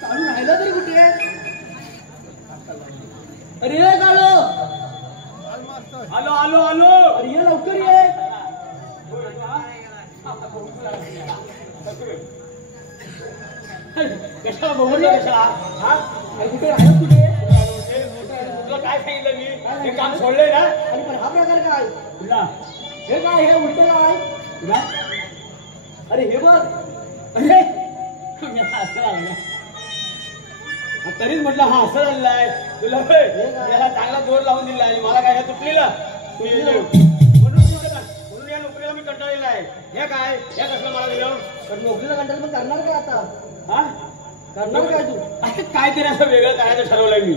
चालू राहिला तरी कुठे? अरे काळो, आलो आलो आलो. अरे ये लवकर ये. कशाला बोललो कशाला? हा कुठे राहिला कुठे? तुला काय सांगितलं मी? हे काम सोडलंय ना? आणि पण हा प्रकार काय? तुला हे काय? हे उलट काय? तुला अरे हे बघ. अरे तरीच म्हटलं हा असं झालेलाय तुला. याला चांगला जोर लावून दिला आणि मला काय तुटलेलं तू म्हणून या नोकरीला मी कंटाळलेला आहे. हे काय हे कसलं मला दिलं? पण नोकरीला कंटाळ मग करणार काय आता? हा करणार काय तू? असं काहीतरी असं वेगळं करायचं ठरवलंय मी.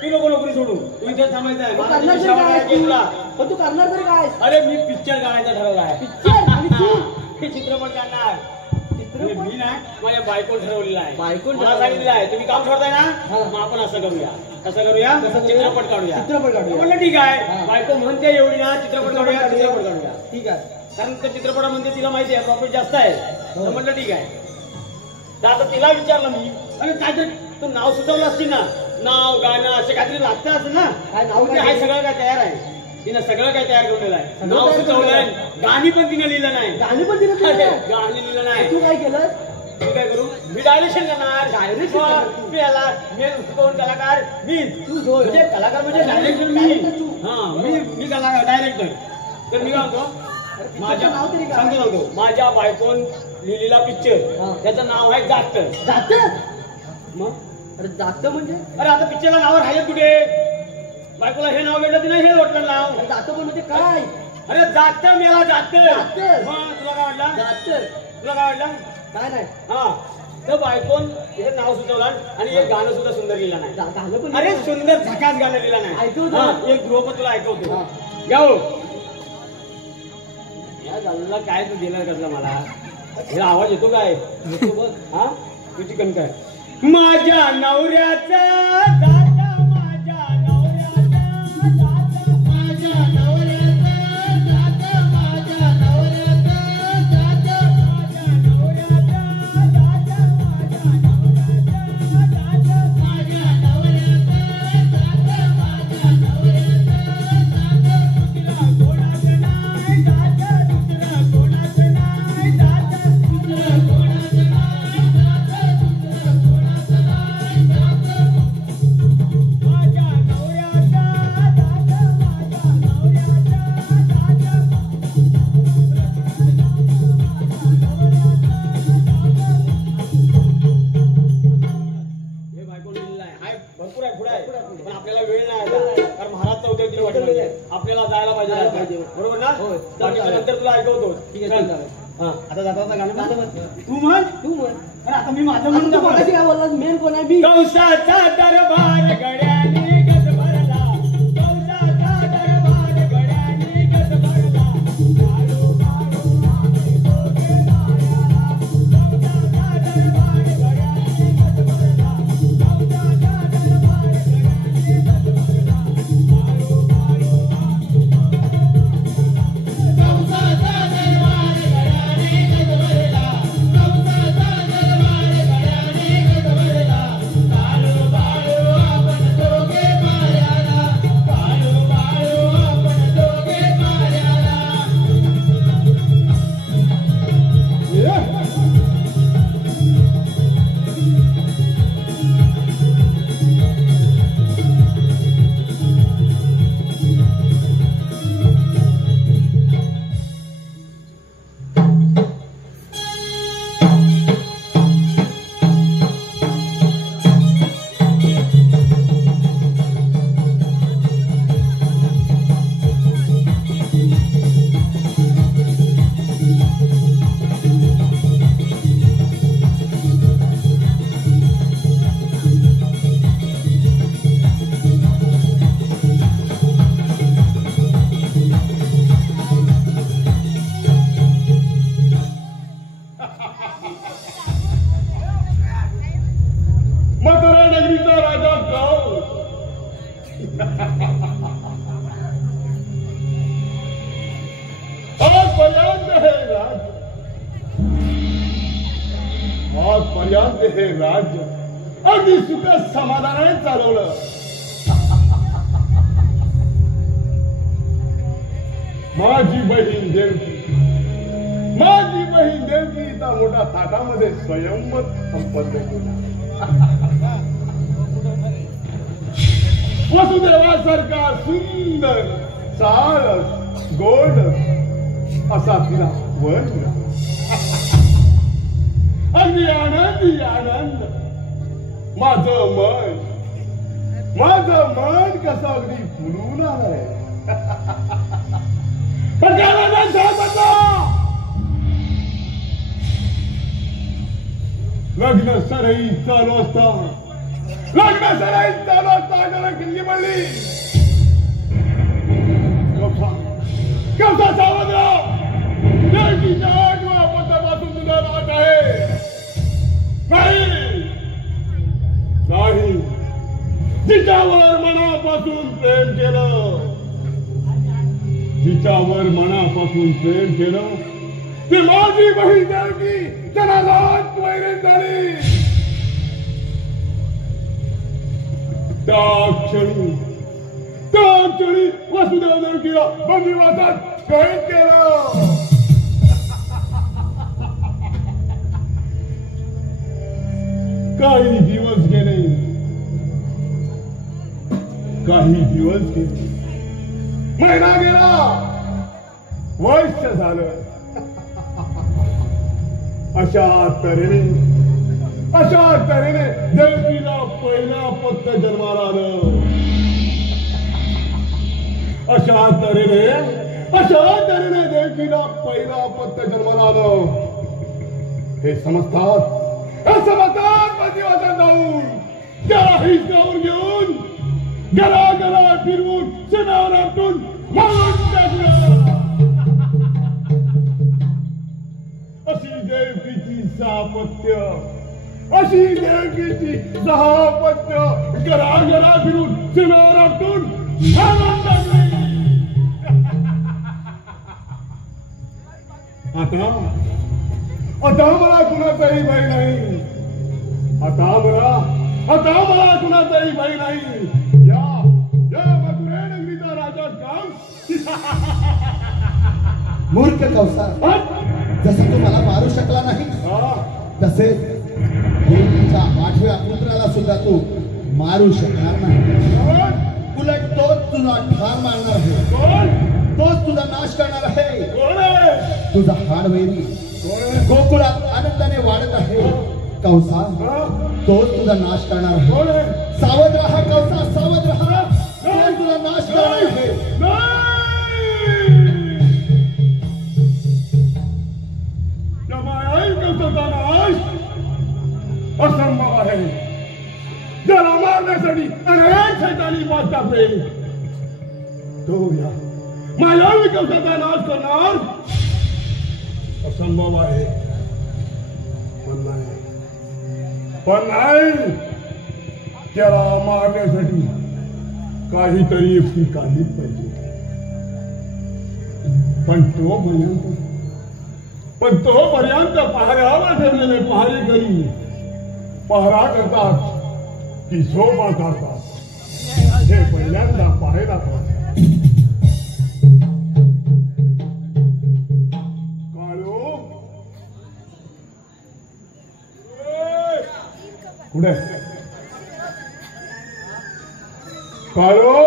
तू नको नोकरी सोडू, तू इथे थांबायचं आहे. मला करणार दिशा तरी वाढवायची काय? तुला. पण तू करणार तरी काय? अरे मी पिक्चर काढायचा ठरवला आहे. पिक्चर? आणि तू? हे चित्रपट काढणार. चित्रपट? मी ना माझ्या बायको ठरवलेला आहे. बायको मला सांगितलेलं आहे तुम्ही काम करताय ना, हा. मग आपण असं करूया. कसं करूया? चित्रपट काढूया. चित्रपट काढूया. म्हणलं ठीक आहे. हा. बायको म्हणते एवढी ना चित्रपट काढूया चित्रपट काढूया. ठीक आहे. कारण त्या चित्रपटामध्ये तिला माहिती आहे प्रॉफिट जास्त आहे. तर म्हटलं ठीक आहे. तर आता तिला विचारलं मी, अरे काहीतरी तू नाव सुचवलं असतील ना, नाव गाणं असे काहीतरी लागतं असं ना. काय नाव ते काय? आहे सगळं काय तयार आहे. तिनं सगळं काय तयार करून आहे. सगळं नाव तयार सुचवलंय, गाणी पण तिने लिहिलं नाही. गाणी पण दिलं अरे, तुला? गाणी लिहिलं नाही. तू काय केलं? मी काय करू? मी डायरेक्शन करणार. Direction करणार तू? मी याला मेन कोण कलाकार मी. तू जो म्हणजे कलाकार म्हणजे डायरेक्टर मी. Director तू. हा मी कलाकार डायरेक्टर. तर मी काय म्हणतो माझ्या नाव तरी काय? सांगतो माझ्या बायकोन लिहिलेला पिक्चर हा. त्याचं नाव आहे जात. जात? मग अरे जात म्हणजे? अरे आता पिक्चरला नाव राहिले कुठे? बायकोला हे नाव भेटलं तिने हे वाटलं नाव. अरे जात पण म्हणजे काय? अरे जात मेला जात. जात. मग तुला काय वाटलं? जात? तुला काय वाटलं? काय नाही. हा तर बायकोन हे नाव सुचवलं आणि हे गाणं सुद्धा सुंदर लिहिलं नाही. गाणं पण अरे सुंदर झकास गाणं लिहिलं नाही. ऐकवतो. हा, एक गृहपत तुला ऐकवतो. हा. गाऊ या झालेला काय तू दिला कसला मला? हे आवाज येतो काय? येतो बघ. हा तुझी कण काय? माझ्या नवऱ्याचा जात, माझ्या नवऱ्याचा जात, माझ्या नवऱ्याचा जात, माझ्या नवऱ्याचा जात, माझ्या नवऱ्याचा जात, माझ्या नवऱ्याचा जात, माझ्या नवऱ्याचा जात, माझ्या नवऱ्याचा जात, दुसरा कोणाचं नाही जात, दुसरा कोणाचं नाही जात, दुसरा कोणाचं नाही जात, दुसरा कोणाचं नाही जात, माझ्या नवऱ्याचा जात, माझ्या नवऱ्याचा हे बायको लिहिलेलं आहे. हाय भरपूर आहे, पुढे आहे. पण आपल्याला वेळ नाही आता. कारण महाराज चौथ्या दिवशी वाटलं आपल्याला जायला पाहिजे. बरोबर ना? होय. बाकीच्या नंतर तुला ऐकवतो. ठीक आहे, ठीक आहे. हा आता जाता गाणं गाणं म्हण. म्हण. तू म्हण. तू म्हण. अरे आता मी माझं तू म्हणतो. मगाशी काय बोललास? मेन कोण आहे? मी. कौसाचा दरबार गड्याने गज भरला, कौसाचा दरबार गड्याने गज भरला, बाळू बाळू आम्ही दोघे नाऱ्याला, कौसाचा दरबार गड्याने गज भरला, कौसाचा दरबार गड्याने गज भरला, बाळू बाळू आम्ही कौसाचा दरबार गड्याने गज भरला, कौसाचा दरबार गड्याने गज भरला, बाळू बाळू आपण आजपर्यंत हे राज्य अगदी सुख समाधानाने चालवलं. माझी बहीण देवकीचा मोठा ताटामध्ये स्वयंवर संपन्न केला. वसुदेवासारखा सुंदर सारस गोड असा तिला वर अगदी आनंद. माझं मन कसं अगदी फुलून आलंय. पण लग्न सराई चालू असता किल्ली पडली. कसा सावध राहा. देवकीच्या 8व्या पदापासून तुला लाट आहे. नाही जिच्यावर मनापासून प्रेम केलं ती माझी बहीण देवकी त्याला लाट वैरण झाली. त्या क्षणी वसुदेव देवकीला बंदिवासात कैद केलं. काही दिवस गेले. महिना गेला. वर्ष झालं. अशा तऱ्हेने देवकीला पहिला पत्त जन्माला आलं. अशा तऱ्हेने देवकीला पहिला पत्त जन्माला आलं. हे समजतात बंदिवासात जाऊन त्याला हिसकावून घेऊन गला फिरवून सीमेवर आपटून मारून टाकलं. अशी देवकीची सहापत्य गला फिरून सीमेवर आपटून मारून टाकली. आता मला कुणाचाही भय नाही. या मथुरा नगरीचा राजा काम. मूर्ख कौसा, जसं तू मला मारू शकला नाही तसे देवीच्या 8व्या पुत्राला सुद्धा तू मारू शकणार नाही. उलट तोच तुझा ठार मारणार आहे. तोच तुझा नाश करणार आहे. तुझा हाडवैरी गोकुळात आनंदाने वाढत आहे. कौसा, तोच तुझा नाश करणार आहे. सावध राहा कौसा, सावध राहा. तोच तुझा नाश करणार आहे. नाश असंभव आहे. ज्याला मारण्यासाठी अनेक शैतानी पाच टाकले तो या मायावी कवचाचा नाश करणार असंभव आहे. पण नाही त्याला मारण्यासाठी काहीतरी युक्ती काढलीच पाहिजे. पण तोपर्यंत पहाऱ्यावर ठेवलेले पहारेकरी पहरा करतात की झोपा काढतात हे पहिल्यांदा पाहायला पाहिजे. कुठे काळो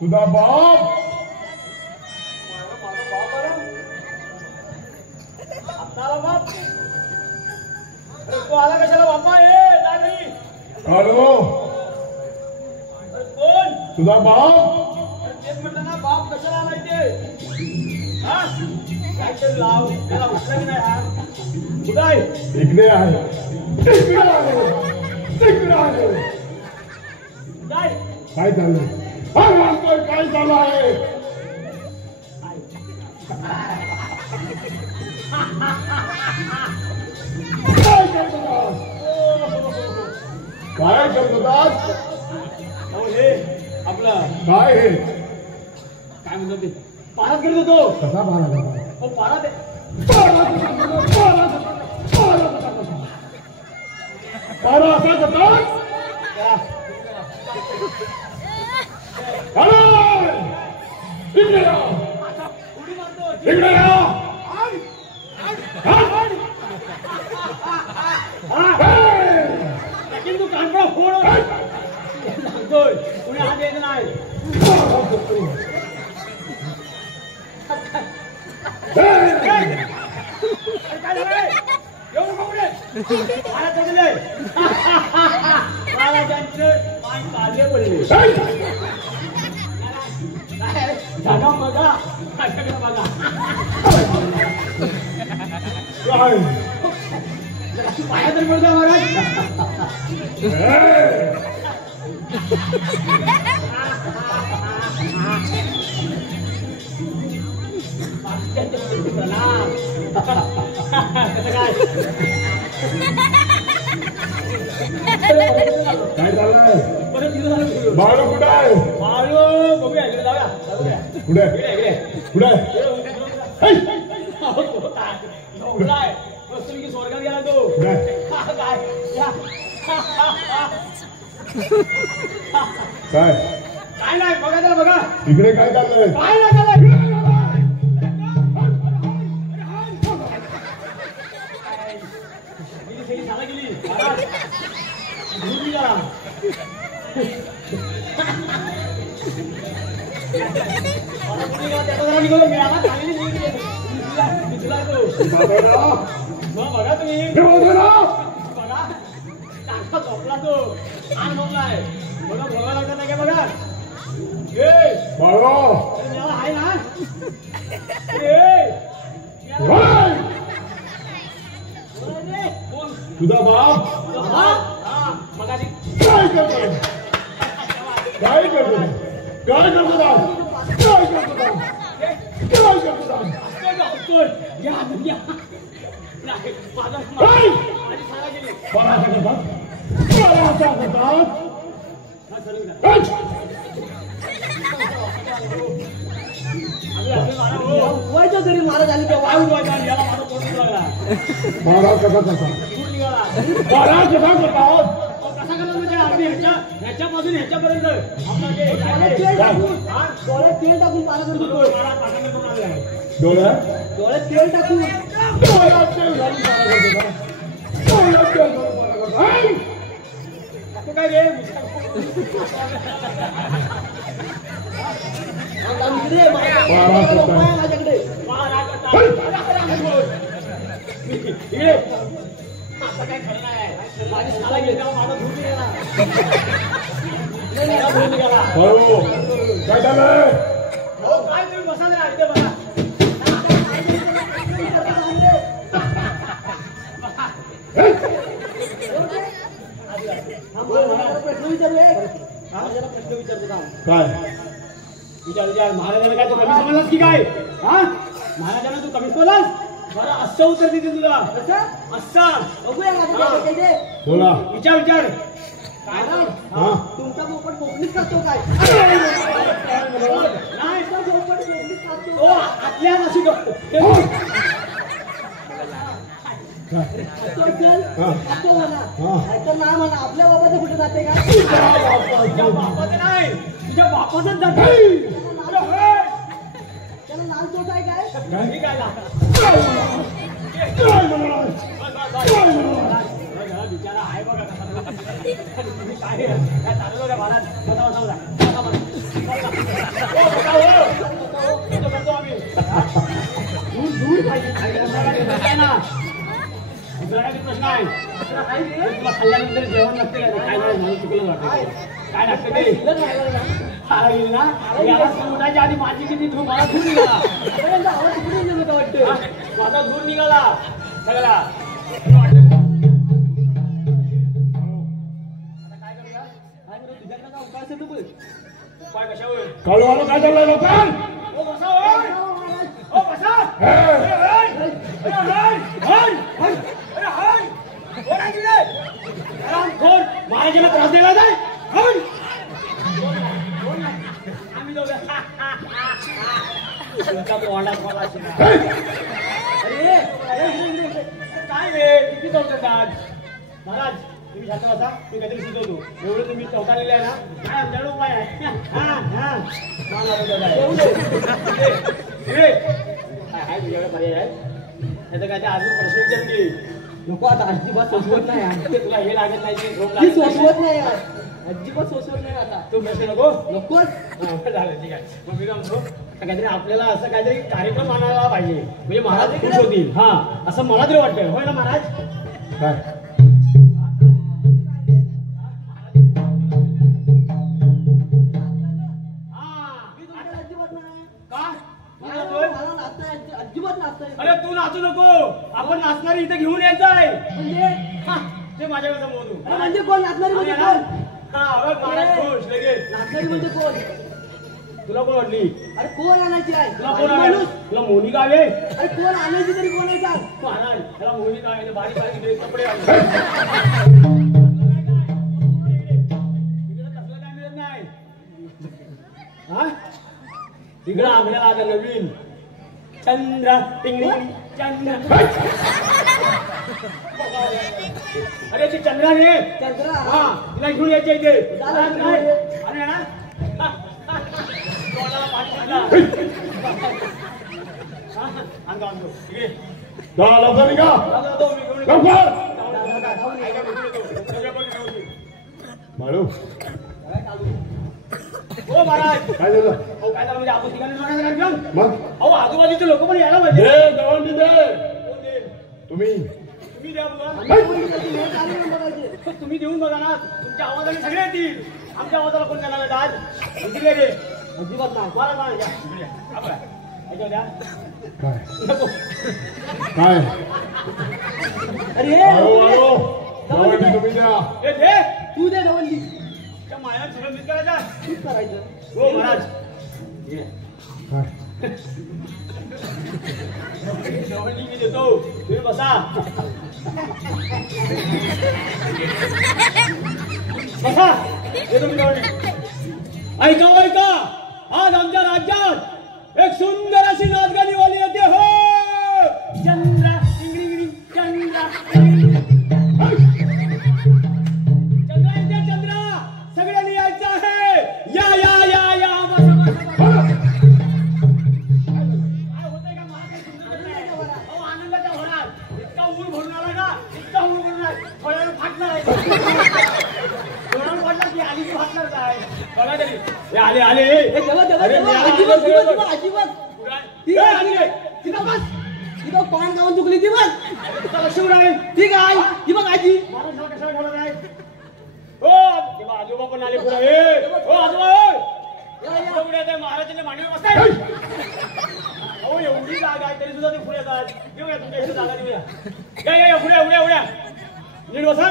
तुझा बाप तो आला कशाला बापा. काळो कोण तुझा बाप. तेच म्हटलं ना, बाप कशाला आलाय ते. काहीतरी लाव त्याला म्हटलं की नाही. हा कुठं आहे. इकडे आहे. काय झालं. काय झालं आहे. काय करतात. हे आपलं काय हे काय म्हणतात ते पाहत करत होतो. कसा भारा पारा दे. पारा असा करतात. इकडे या. उडी मारतो. इकडे या. लेकिन तू कानपडा फोड. सांगतोय कुणी हात द्यायचं नाही. काय झालंय? येऊ नको पुढे. महाराज चढले. महाराजांचे पाय काढले पडले. काय जागा बघा. माझ्याकडे बघा. पाया तरी पडतो महाराज. काय चाललंय? परत तिथं झालं. बाळू कुठं आहे? बाळू बघूया इकडे जाऊया. जाऊया. कुठे इकडे इकडे. कुठे झोपलाय. बसून की स्वर्गात गेला तो. कुठे काय या. काय काय नाही बघा त्याला बघा. इकडे काय चाललंय? काय नाही त्याला. गेली सगळी झाला गेली. महाराज धूर निघाला. त्याचा जरा निघालो मिळाला. चांगली दिसला तो. मग बघा तुम्ही. बघा चांगला झोपला तो. छान झोपलाय. बघा बघा लागत नाही का बघा. बाळू आहे ना. तुझा बाप बघा ती. काय करतो? काय करतो? काय करतो? काय करतो? काय करतो? या या. नाही माझा काय? माझी सारा गेली. पराठा करतात. पराठा करतात. हा सर विचार. व्हायचं तरी महाराज आले तेव्हा वाळू द्यायचा याला माझा पोट लागला. महाराज कसा करतात? धूर निघाला. महाराज कसा करतात? कसा करणार म्हणजे आम्ही ह्याच्यापासून ह्याच्यापर्यंत आपला जे डोळ्यात तेल टाकून डोळ्यात तेल टाकून पारा करतो तो. डोळ्यात डोळ्यात तेल टाकून डोळ्यात तेल घालून पारा करतो का? डोळ्यात तेल घालून पारा करतो. हाय! असं काय रे. इकडे माझ्याकडे इकडे आता काय खरं नाही. माझी साला गेली तेव्हा माझा धूर निघाला. धूर निघाला. बाळू काय झालंय? हो काय तुम्ही बसा ना इथे बघा. प्रश्न विचारू एक. माझ्याला प्रश्न विचारतो का? काय विचार महाराजांना काय तू कमी समजलास की काय. हा महाराजांना तू कमी समजलास. बरं असं उत्तर देते तुला. कसं? असा बघूया का तुला भेटायचे? बोला. विचार विचार. महाराज, हा तुमचा पोपट कोकणीत खातो काय? नाही तुमचा पोपट कोकणीत खातो तो आतल्या अशी खातो असेल, हा. खातो म्हणा. हा. नाहीतर नाही म्हणा. आपल्या बाबाचं कुठे जाते का? तुझ्या बापाचं नाही तुझ्या बापाचंच जाते. त्याला लाल तोच आहे काय? मी काय लागला. काय म्हणाला? बिचारा आहे बघा कसा. तुम्ही काय चाललो रे महाराज. बसा बसा बसा. करतो आम्ही. दूर दूर पाहिजे ना. दुसरा काही प्रश्न आहे. तुला खाल्ल्यानंतर जेवण नसते काय नाही मला चुकलं वाटतं. काय लागतं ते खायला गेली ना. याला उठायच्या आधी माझी किती धूर मला धूर निघाला. आवाज कुठे गेला वाटतं? माझा धूर निघाला सगळा. उपाय कशावर. काळू आलो काय चाललंय लोक? ओ बसा ओय. ओ बसा. महाराजांना त्रास द्यायला जाय. आम्ही दोघं तुमचा तोंडात मला होतं आज. महाराज तुम्ही शांत बसा, मी काहीतरी सुचवतो. एवढं तुम्ही चौकालेले आहे ना, काय आमच्याकडे उपाय आहे. काय तुझ्याकडे पर्याय आहे? त्याचं काय ते अजून प्रश्न विचारून घे. नको आता अजिबात सोसवत नाही यार. तुला हे लागत नाही ते झोप ती लागत नाही. सोसवत नाही यार. अजिबात सोसवत नाही आता. तू प्रश्न नको. नकोच. झालं ठीक आहे. मग मी काय म्हणतो, काहीतरी आपल्याला असं काहीतरी कार्यक्रम आणायला पाहिजे, म्हणजे महाराज खुश होतील. हा, असं मला तरी वाटतं. होय ना महाराज? काय अजिबात नाचता अरे तू नाचू नको, आपण नाचणारी इथे घेऊन यायचं आहे. म्हणजे ते माझ्याकडे समोर म्हणजे कोण नाचणारी म्हणजे कोण? महाराज खुश लगेच. नाचणारी म्हणजे कोण? तुला कोण वाटली? अरे कोण आणायची आहे? तुला कोण आहे? तुला मोनी गावे. अरे कोण आणायची तरी कोण आहे सांग? महाराज त्याला मोनी गावे बारीक बारीक कपडे घालून. तिकडं आपल्याला आता नवीन चंद्र टिंगली चंद्र. अरे ते चंद्रा रे. चंद्रा. हा तिला घेऊन यायचे इथे. झालं. अरे ना आणतो इकडे. लवकर निघा लवकर. बाळू हो महाराज. काय झालं? अहो काय झालं म्हणजे आपण ठिकाणी बघायचं कार्यक्रम. मग अहो आजूबाजूचे लोक पण यायला पाहिजे. दे दवंडी दे. कोण देईल? तुम्ही तुम्ही द्या बघा. बघायचे. तुम्ही देऊन बघा ना, तुमच्या आवाजाने सगळे येतील. आमच्या आवाजाला कोण देणार आज? इकडे रे. अजिबात नाही. मला या इकडे या. आपला ऐका द्या. काय नको. काय अरे बाळू बाळू दवंडी तुम्ही द्या. ए दे. तू दे दवंडी. त्या माया सगळं मीच करायचा. तूच करायचं. हो महाराज. ये. काय दवंडी मी देतो. तुम्ही बसा. बसा. देतो मी दवंडी. ऐका ऐका, आज आमच्या राज्यात एक सुंदर अशी नाचगाणीवाली येते. हो चंद्र इंग्रिंग चंद्र चंद्र येते. चंद्र सगळ्यांनी यायचं आहे. या या या या. बसा बसा बसा. काय होतंय का मला? अहो आनंदाच्या भरात इतका ऊर भरून आला ना, इतका ऊर भरून आला, थोड्या वेळ फाटणार आहे. थोड्या वेळ फाटला की आली की फाटणार काय बघा तरी. हे आले आले. अरे मी आलो, अजिबात आलो, आलो. अजिबात. ती आली. तिला बस. तिला पान गावून चुकली ती बस. तुझं लक्ष कुठं आहे? ठीक आहे. ती बघ आजी. महाराज नाव कशाला ठेवलं नाही? हो तेव्हा आजोबा पण आले पुढे. हो आजोबा आजोबा पुढे येते. महाराजांनी मांडीवर बसताय. अहो एवढी जागा आहे तरी सुद्धा ते पुढे येतात. येऊया तुमच्या इथे जागा देऊया. या या या पुढे पुढे पुढे नीट बसा.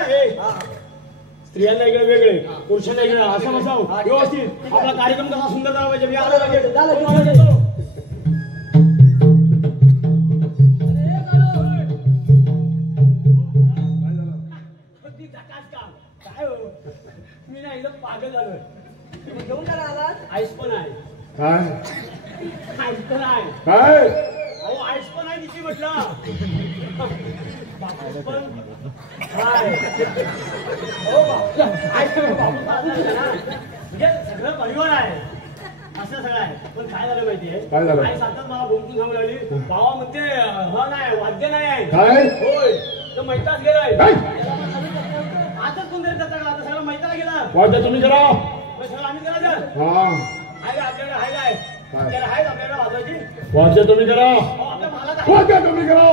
स्त्रियांना इकडे वेगळे, पुरुषांना इकडे असं बसाव व्यवस्थित. आपला कार्यक्रम कसा सुंदर झाला पाहिजे. मी आलो पाहिजे. काय हो मी ना एकदम पागल झालोय. घेऊन करा आलात. आईस पण आहे. काय आईस पण आहे. काय अहो आईस पण आहे तिची म्हटलं. पण काय हो आईस म्हणजे सगळं परिवार आहे. असं सगळं आहे. पण काय झालं माहितीये? काय झालं? आई सांगतात मला बोलून सांगू लागली, गावामध्ये हा नाही वाद्य नाही आहे. काय होय तो मैताच गेलाय. काय? आताच कोण तरी त्याचा आता सगळं मैताला गेला. वाद्य तुम्ही करा. मग सगळं आम्ही करायचं. हा आहे का आपल्याकडे? आहे काय? आपल्याला आहे आपल्याकडे वाजवायची? वाद्य तुम्ही करा. अहो, आपल्या महालात आहे. वाद्य तुम्ही करा.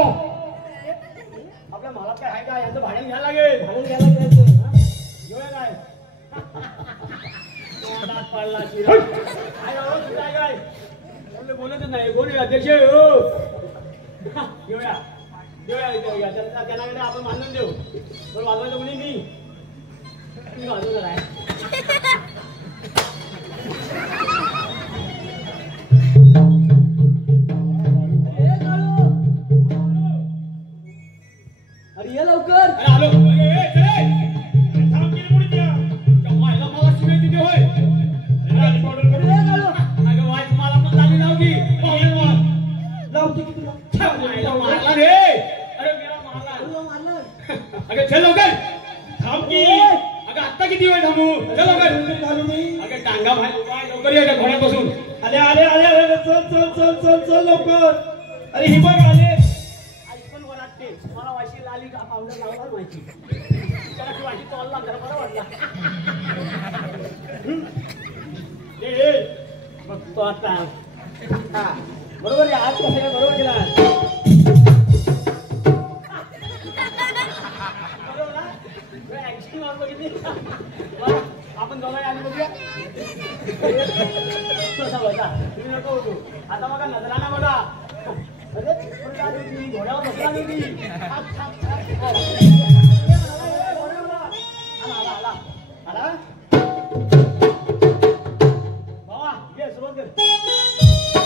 आपल्या महालात काय आहे का? यांचं भाडे घ्यायला लागेल. भाडं घ्यायला गेलं. घेऊया काय? तोंडात पडला शिरा. काय झालं? तुझं आहे काय? बोलले बोलतच नाही. कोणी अध्यक्ष आहे? हो घेऊया देऊया देऊया. त्यांना आपण बांधून देऊ. पण वाजवायचं कोणी? मी वाजवणार आहे. अरे ये लवकर. अरे आलो. थांब केली पुढे द्या. जमायला मला शिवाय तिथे होय. अगं वाईट मला पण झाली लाव की. लावते की तुला. मारला रे. अरे मेरा मारला. तुला मारलं. अगं चल लवकर थांब की अगं आत्ता किती वेळ थांबू चल लवकर घालू मी अगं टांगा बाहेर उभा आहे, लवकर ये घोड्यात बसून आले आले आले आले चल चल चल चल चल लवकर अरे ही बघ आले आई पण वराटते मला वाशी लाली का पावडर लावला माहिती त्याला ती वाशी तोलला जरा बरं वाटला ए बघतो आता हा बरोबर आहे आज कसं काय बरोबर केला बरोबर ना ऍक्शन मारतो किती आपण दोघांनी आधी बघूया तसा बघा तुम्ही नको होतो आता बघा नजराना बघा अरे पण काय होती घोड्यावर बसला होती आला आला आला बाबा ये सुरुवात कर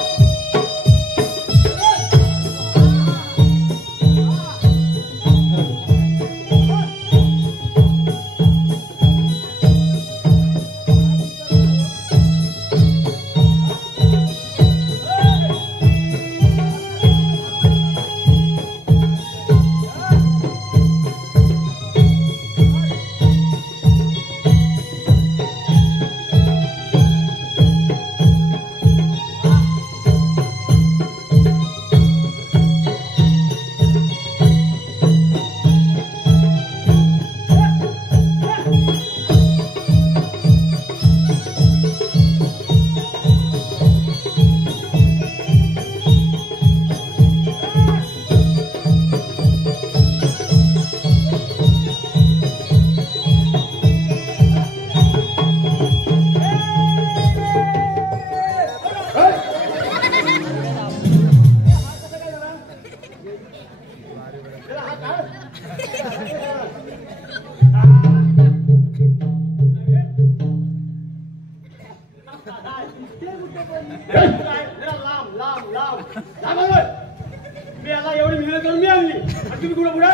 मी आता एवढी मेहनत करून मी आणली आणि तुम्ही कुठं पुढे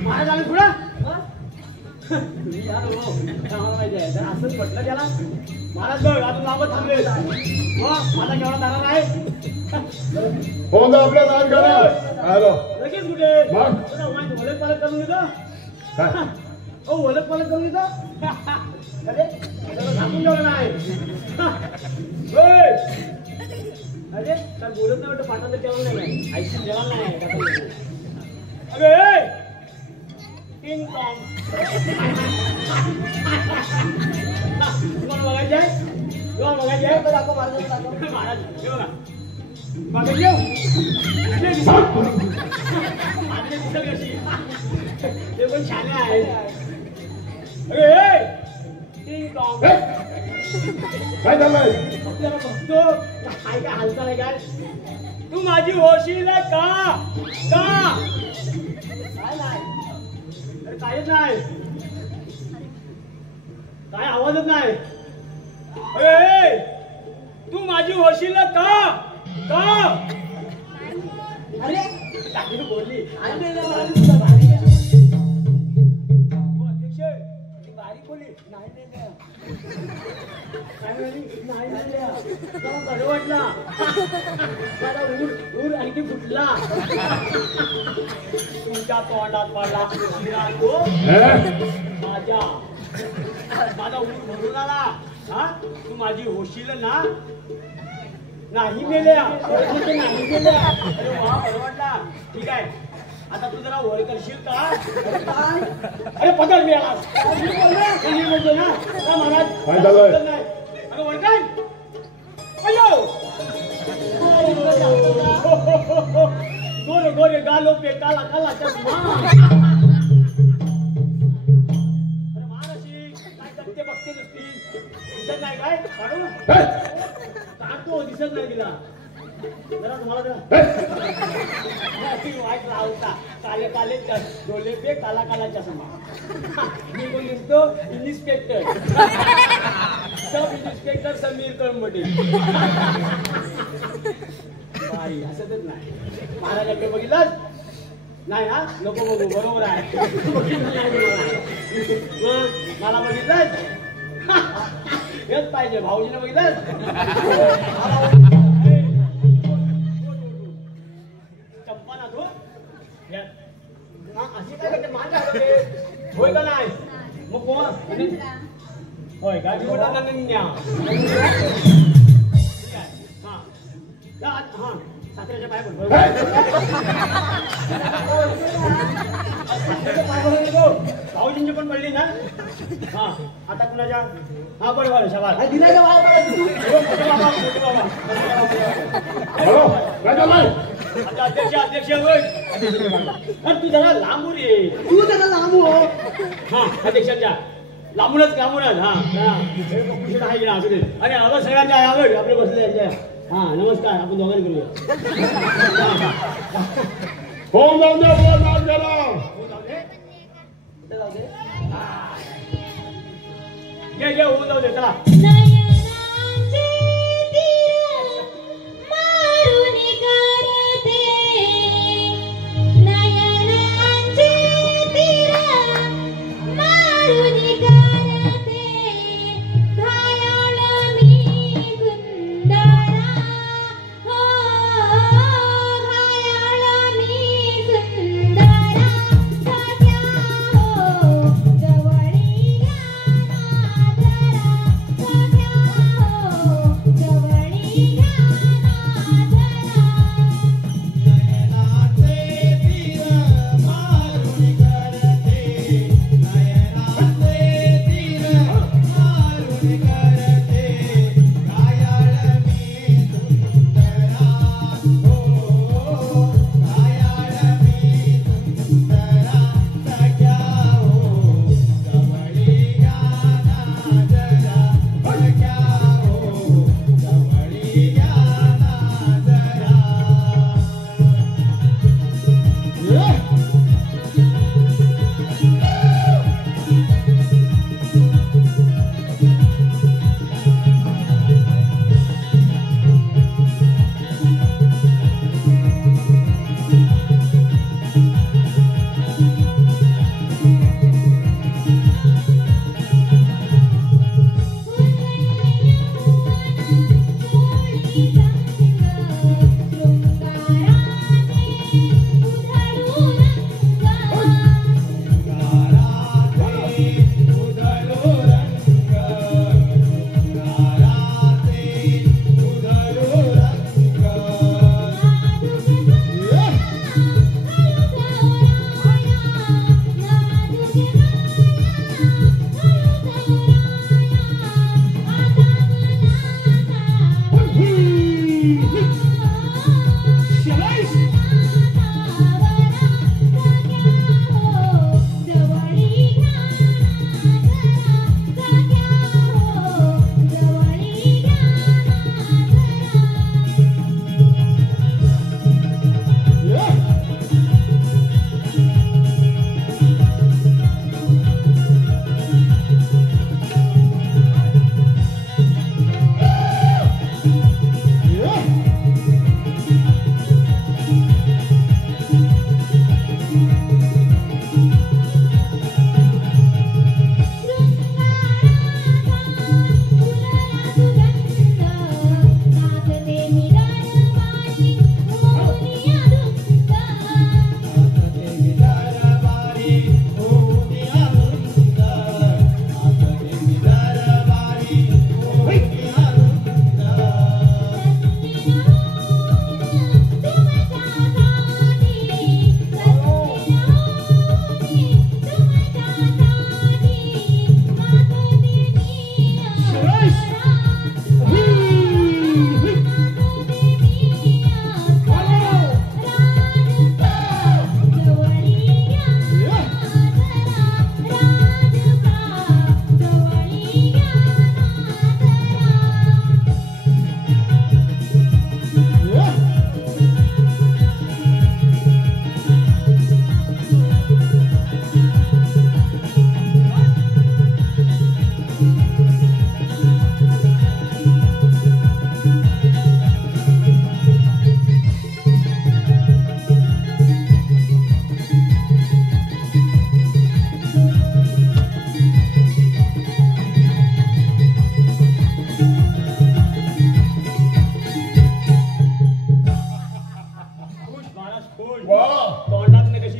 महाराज आले पुढे माहिती आहे असंच म्हटलं त्याला महाराज बघ अजून लांबच थांबले माझा केवढा दारा आहे हो ना आपल्या नाव करा आलो लगेच कुठे ओलक पालक करून देतो हो ओलक पालक करून देतो अरे थांबून जेवढं नाही अरे काय बोलत नाही वाटतं पाठाचं जेवण नाही आईचं जेवण नाही अरे किंग कॉंग तुम्हाला बघायचे आहे तुम्हाला बघायचे आहे दाखव महाराज महाराज हे बघा बघा माझे दिसल कशी ते पण छान आहे अरे किंग कॉंग काय झालंय आपल्याला बघतो काय काय हालचाल आहे काय तू माझी होशील का का काय नाही अरे काहीच नाही काय आवाजच नाही अरे तू माझी होशील का का अरे टाकीने बोलली अध्यक्ष बारीक बोलली नाही काय म्हणाली नाही मला बरं वाटला मला ऊर आणखी फुटला तुमच्या तोंडात पडला तो माझा ऊर भरून आला हा तू माझी होशील ना नाही मेल्या नाही मेल्या अरे वा बरं वाटला ठीक आहे आता तू जरा वर करशील का अरे पदर मिळाला बोलतो ना का महाराज काय झालं अगं वर काय अयो गोरे गोरे गालो पे काला काला चष्मा अरे महाराजी काय करते बघते नुसती दिसत नाही काय काढू काढतो दिसत नाही तिला जरा तुम्हाला वाईट राहता काले काले डोले पे काला काला चष्मा मी कोण लिहितो इन्स्पेक्टर सब इन्स्पेक्टर समीर कळंबटे बाई हसतच नाही महाराजांकडे बघितलंच नाही ना नको बघू बरोबर आहे मला बघितलंच हेच पाहिजे भाऊजीने बघितलंच चंपा ना तू अशी काय करते मान टाकते होय का नाही मग कोण होय का जीवना नंदन्या हा सासऱ्याच्या पाय पडतो भाऊजींची पण पडली ना हा आता कुणाच्या हा बरोबर शाबास दिनाच्या आता अध्यक्ष तू जरा लांबून ये तू जरा लांबू हो हा अध्यक्षांच्या लांबूनच हा कुशल आहे ना असू दे आणि आवाज सगळ्यांच्या आवड आपले बसले यांच्या हा नमस्कार आपण दोघांनी करूया हो जाऊ दे बोल नाव जरा घे होऊन जाऊ दे चला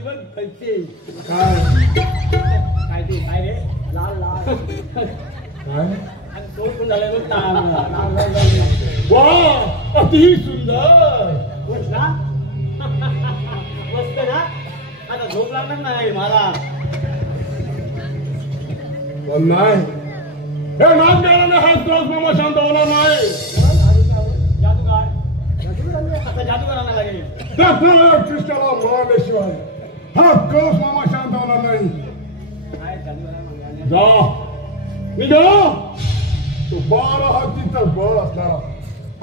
बघ खायचे काय काय ते काय रे लाल लाल काय आणि तो पण झालाय बघ लाल लाल लाल वा अति सुंदर बस ना मस्त ना आता झोप लागणार नाही मला पण नाही हे नाम घेण्याने हा त्रास मामा शांत होणार नाही जादूगार आता जादूगार आणायला लागेल त्या कृष्णाला मारल्याशिवाय हा क्रॉस मामा शांत होणार नाही काय जादूगार जा निघा तो 12 हातीचा बळ असणारा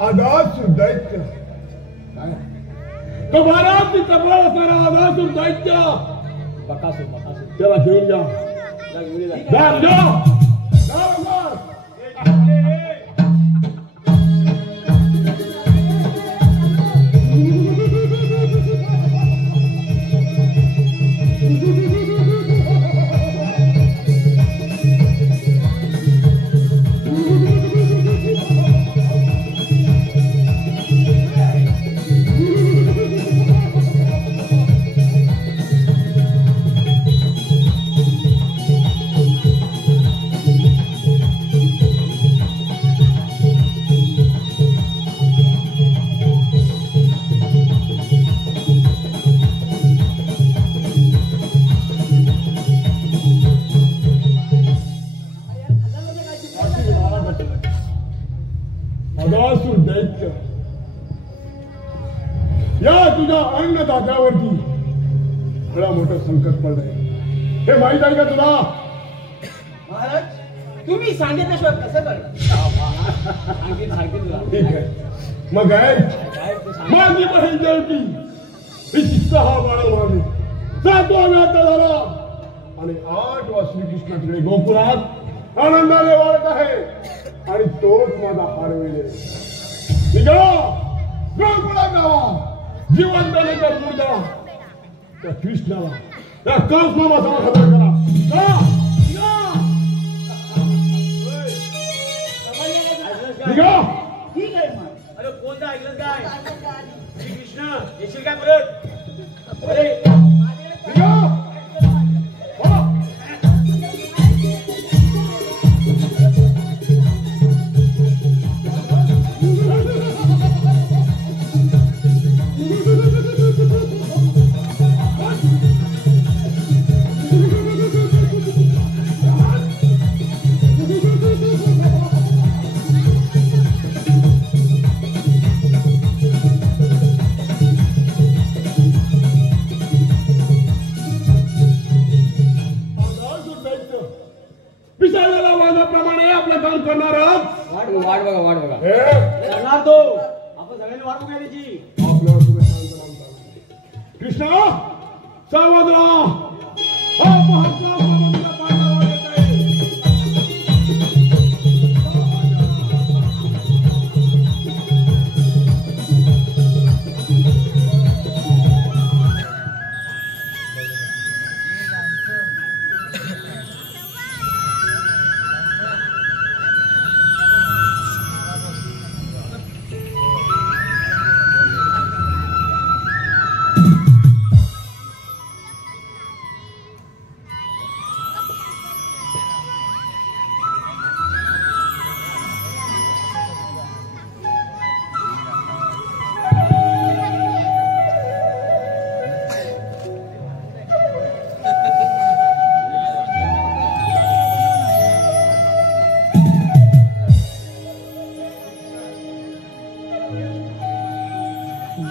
आदासूर दैत्य काय तो 12 हातीचा बळ असणारा आदासूर दैत्य बकासूर त्याला घेऊन जा जा जा आदासूर दैत्य या तुझ्या अन्नदात्यावरती बडा मोठं संकट पडलंय हे माहित आहे का तुला महाराज तुम्ही सांगितल्याशिवाय कसं कळलं ठीक आहे मग आहे माझी बहीण देवकी हिची 6 बाळं मारली 7वा व्यात झाला आणि 8वा श्रीकृष्णाकडे गोकुळात आनंदाने वाढत आहे आणि तोच माझा हारविले निघा गोकुळात जावा जिवंताने तर मुर्दा त्या कृष्णाला त्या कंस मामा समोर हजर करा जा, निघा ठीक आहे मग अरे कोणतं ऐकलं काय श्रीकृष्ण येशील काय परत अरे निघा बोला. पिसाळलेला वाघाप्रमाणे आपलं काम करणार आहात. वाट बघा हे करणार तो आपण सगळ्यांनी वाट बघायला त्याची आपल्यावर तुम्ही शांत राहता. कृष्णा सावध राहा हा महात्मा प्रबंध पाठावर येत आहे.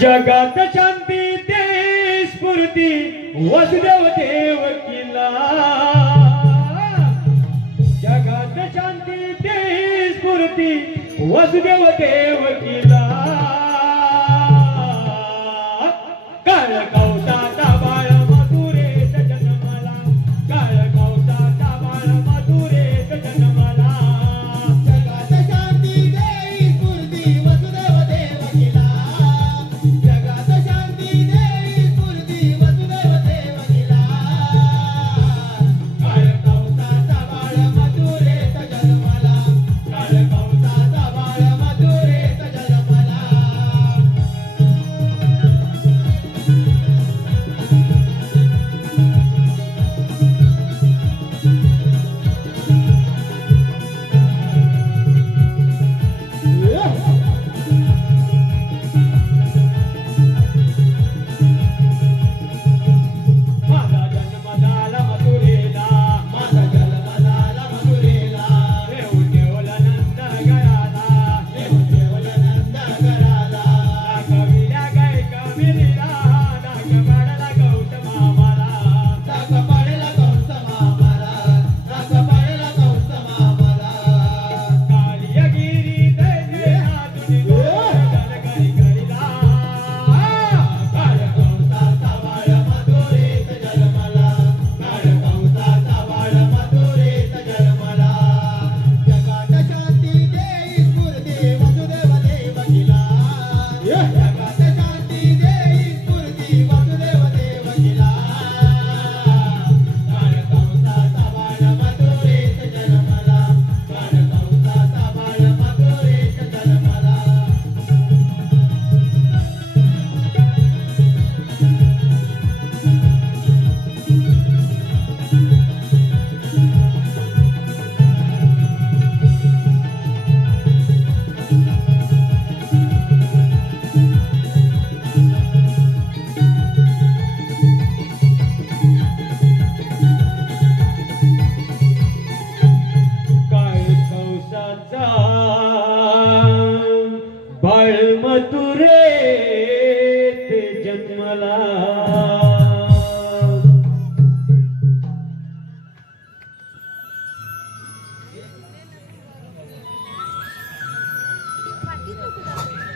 जगात शांती ते स्फूर्ती वसुदेव देवकीला जगात शांती ते स्फूर्ती वसुदेव देवकीला काळ कौताचा बाळ मधुरेत जन्मला काळ कौताचा बाळ मधुरेत जन्मला जगात शांती ते स्फूर्ती वसुदेव देवकीला जगात शांती देई स्फूर्ती वसुदेव देवकीला काळ कौताचा बाळ मधुरेत जन्मला काळ कौताचा बाळ मधुरेत जन्मला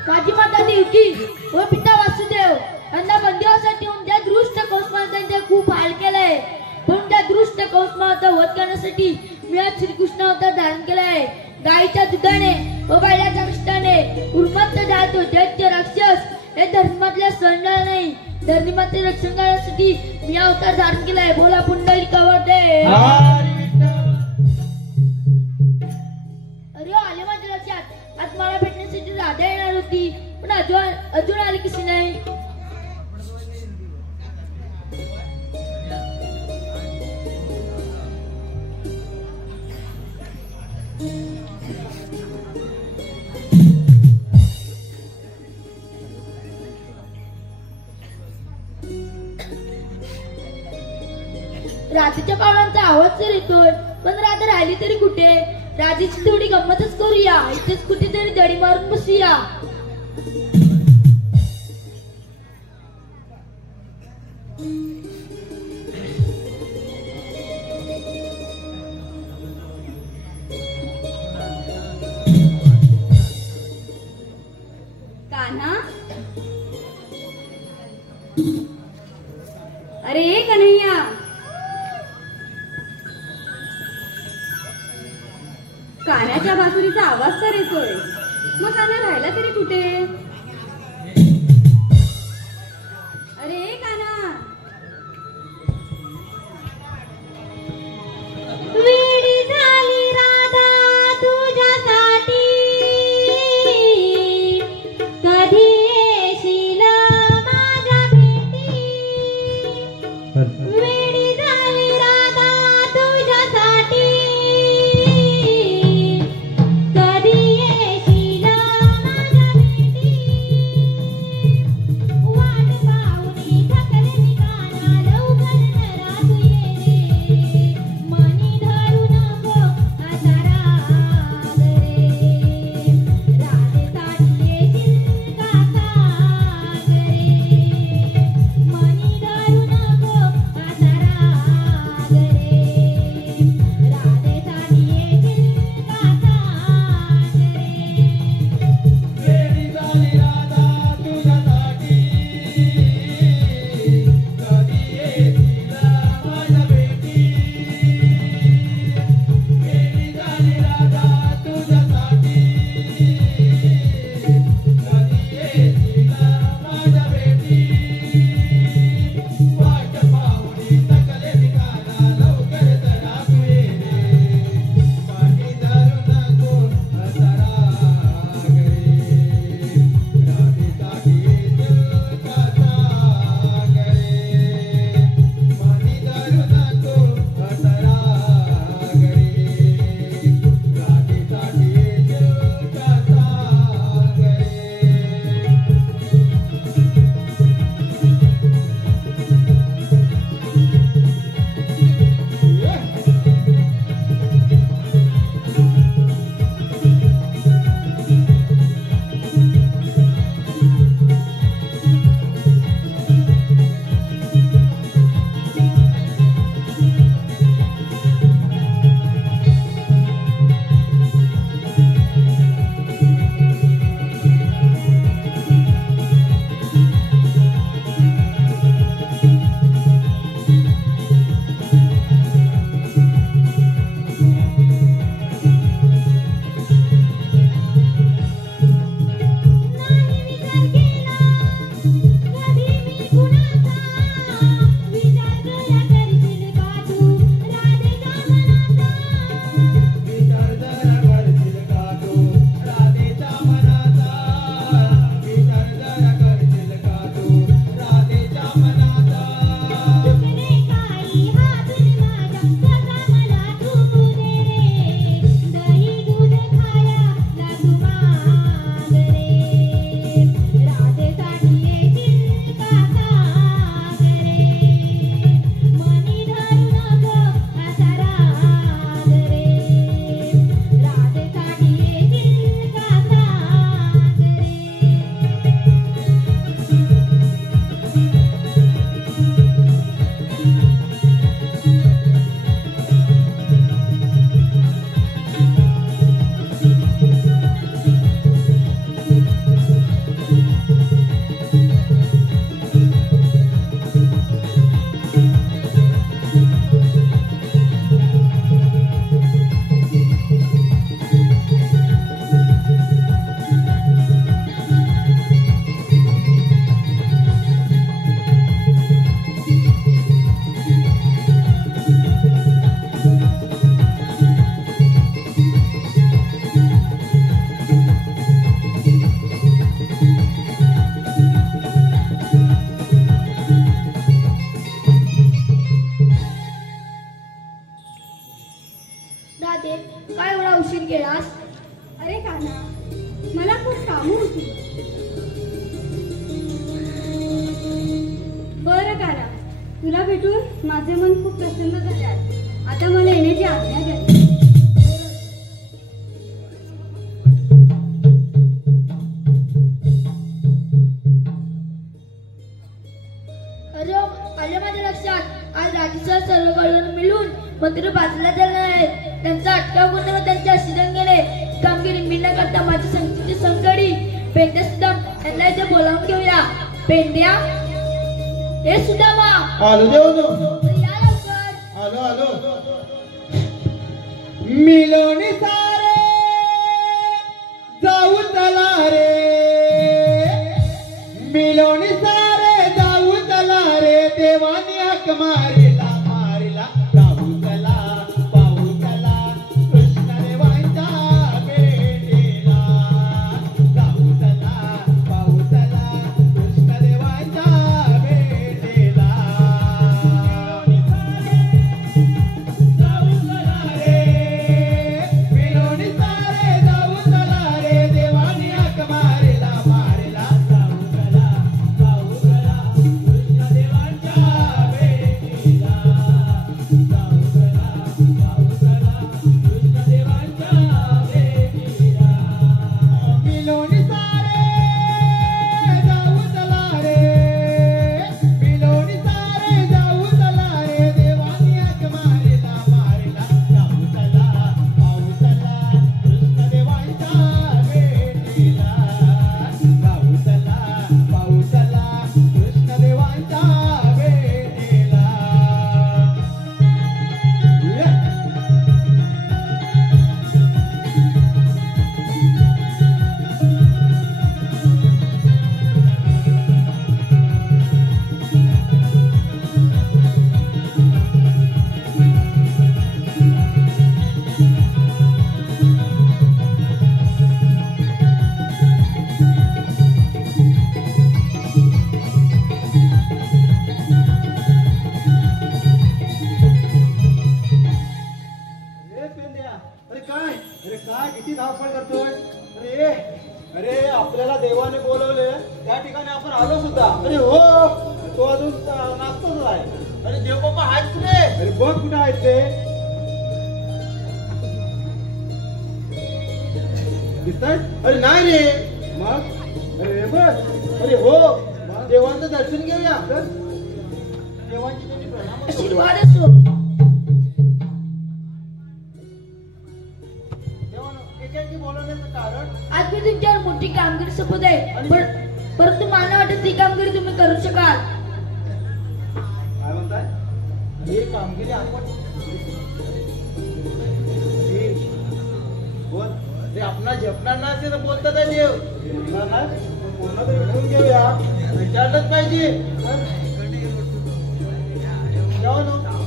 माझी माता देवकी व पिता वासुदेव यांना बंदिवासात ठेवून त्या दृष्ट कौसमातांचे खूप हाल केलाय. पण त्या दृष्ट कौसमाता वध करण्यासाठी मी आज श्रीकृष्ण अवतार धारण केलाय. गायीच्या दुधाने व बैलाच्या कष्टाने उन्मत्त जातो दैत्य राक्षस हे धर्मातल्या सणणार नाही. धर्माचे रक्षण करण्यासाठी मी अवतार धारण केलाय. बोला पुंडलिक वरदे. अरे आले माझ्या लक्षात आज मला भेटण्यासाठी राधा येणार होती पण अजून आली कशी नाही. राधेच्या पावलांचा आवाज तर येतोय पण राधा राहिली तरी कुठे. राधेची थोडी गंमतच करूया. इथेच कुठेतरी दडी मारून बसूया. कान्हा, अरे कन्हैया, कान्हाच्या बासुरीचा आवाज तर येतोय मग कान्हा राहिला तरी कुठे. अरे कान्हा, वेडी झाली राधा तुझ्यासाठी कधी येशील माझ्या भेटी. वेडी झाली राधा तुझ्यासाठी कधी येशील माझ्या भेटी. वाट पाहुनी थकले मी काना लवकर जरा तू ये रे. मनी धरू नको असा राग रे. राधेसाठी येशील का काग रे. मनी धरू नको गेलास? अरे कान्हा, मला खूप कामं होती. बरं कान्हा, तुला भेटून माझे मन खूप प्रसन्न झाले आहे. आता मला येण्याची आज्ञा द्या. अरे आलं माझ्या लक्षात, आज राजेसर सर्वकडून मिळून मंदिर बाजूला झाले आहेत. त्यांचा अटकाव करून व त्यांच्या आशीर्वाद गेले. कामगिरी मी न करता माझी संगीची संकडी पेंड्या सुद्धा यांना इथे बोलावून घेऊया. पेंड्या, हे सुदामा, आलो देव या लवकर. आलो आलो. मिलोनी सारे जाऊ चला रे, मिलोनी सारे जाऊ चला रे, देवानी हाक मारिला मारिला, जाऊ चला पाहू चला कृष्णदेवांच्या भेटीला, जाऊ चला पाहू चला कृष्णदेवांच्या भेटीला. जाऊ चला रे, मिलोनी सारे जाऊ चला रे, देवानी हाक मारिला मारिला, जाऊ चला पाहू चला कृष्णदेवांच्या भेटीला, जाऊ चला पाहू चला कृष्णदेवांच्या भेटीला. मिलोनी सारे जाऊ चला रे, मिलोनी सारे जाऊ चला रे, देवानी हाक मारिला मारिला, जाऊ चला पाहू चला कृष्णदेवांच्या भेटीला, जाऊ चला पाहू चला कृष्णदेवांच्या भेटीला. काय किती धावपळ करतोय? अरे आपल्याला देवाने बोलवले त्या ठिकाणी आपण आलो सुद्धा. अरे हो, तो अजून नाचतोच आहे. अरे देव बाप्पा आहेत कुठे? अरे बघ कुठे आहेत ते. दिसतात? अरे नाही रे. मग अरे बघ. अरे हो, देवांचं दर्शन घेऊया. देवांची त्यांनी प्रणाम करू. आशीर्वाद असो. एकाएकी बोलवण्याचं कारण आज मी तुमच्यावर मोठी कामगिरी सोपत आहे, परंतु मला वाटत ती कामगिरी तुम्ही करू शकाल. काय म्हणताय? हे कामगिरी आपण बोल. ते आपणा झेपणार नाही असे तर बोलतात आहे देव. झेपणार नाही पूर्ण तर विचारून घेऊया. विचारलंच पाहिजे.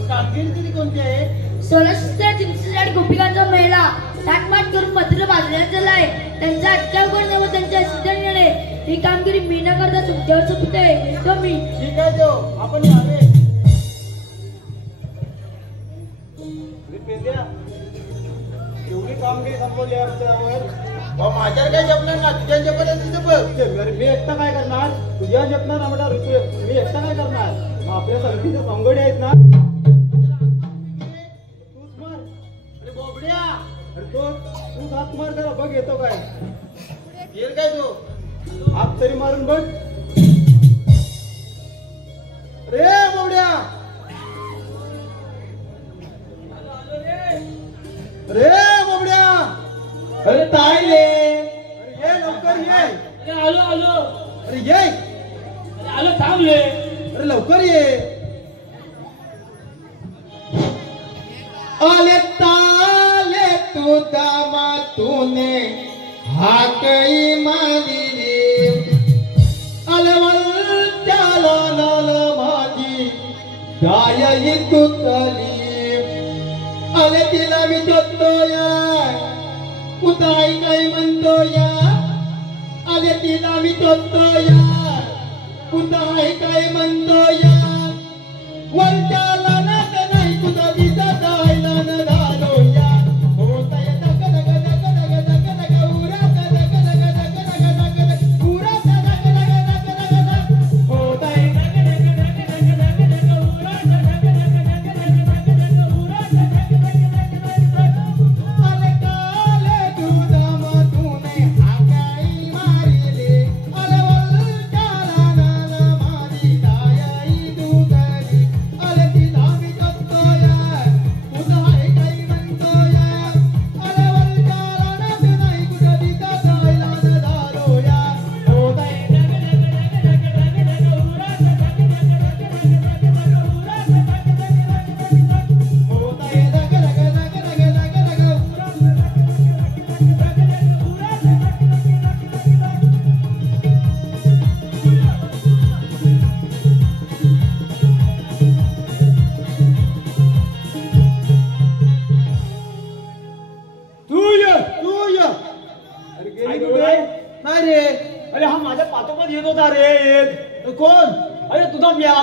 कामगिरी तरी कोणती आहे? 1660 गोपिकांचा महिला ताटमाट करून मथुरा बाजल्यात झालाय. त्यांचा अटकाव करणे व त्यांच्या आशीर्वाद घेणे ही कामगिरी मी न करता तुमच्यावर सोपत आहे. तो मी. ठीक आहे देव, आपण यावे. पेंद्या, एवढी कामगिरी संपवली त्यावर माझ्यावर काय जपणार ना? तुझ्या जपण्याचं बघ. अरे मी एकटा काय करणार? तुझ्या जपणार ना बेटा. मी एकटा काय करणार? मग आपल्या संगीचे संगडी आहेत ना. तूच मार. अरे बोबड्या, अरे तूच हात मार जरा, बघ येतो काय. येईल काय तू? हात तरी मारून बघ. रे बोबड्या, रे बोबड्या. अरे काय रे? अरे ये लवकर ये. अरे आलो आलो. अरे ये. अरे आलो, थांबले. अरे लवकर ये. आले ताले तू दामा तूने हाकई मानिली, अलवल त्याला नाल माझी गायही तुतली. आले तिला मी जोतोया, कुताई काय म्हणतोया. आले तिला मी जोतोया, कुताई काय म्हणतोया. वरच्याला नाक नाही कुठं दिसत आहे.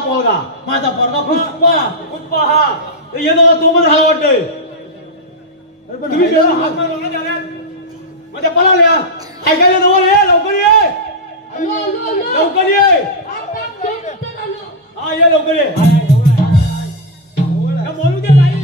पोरगा माझा पोरगा पुष्पा. पुष्पा हा येतो तो पण झाला वाटतोय तुम्ही जेव्हा हात मारला ना जाण्यात म्हणजे पळाल्या ऐकायला जवळ ये लवकर ये आलो, आलो, आलो. लवकर ये कोणतं आलो? हा ये लवकर ये का बोलू दे काही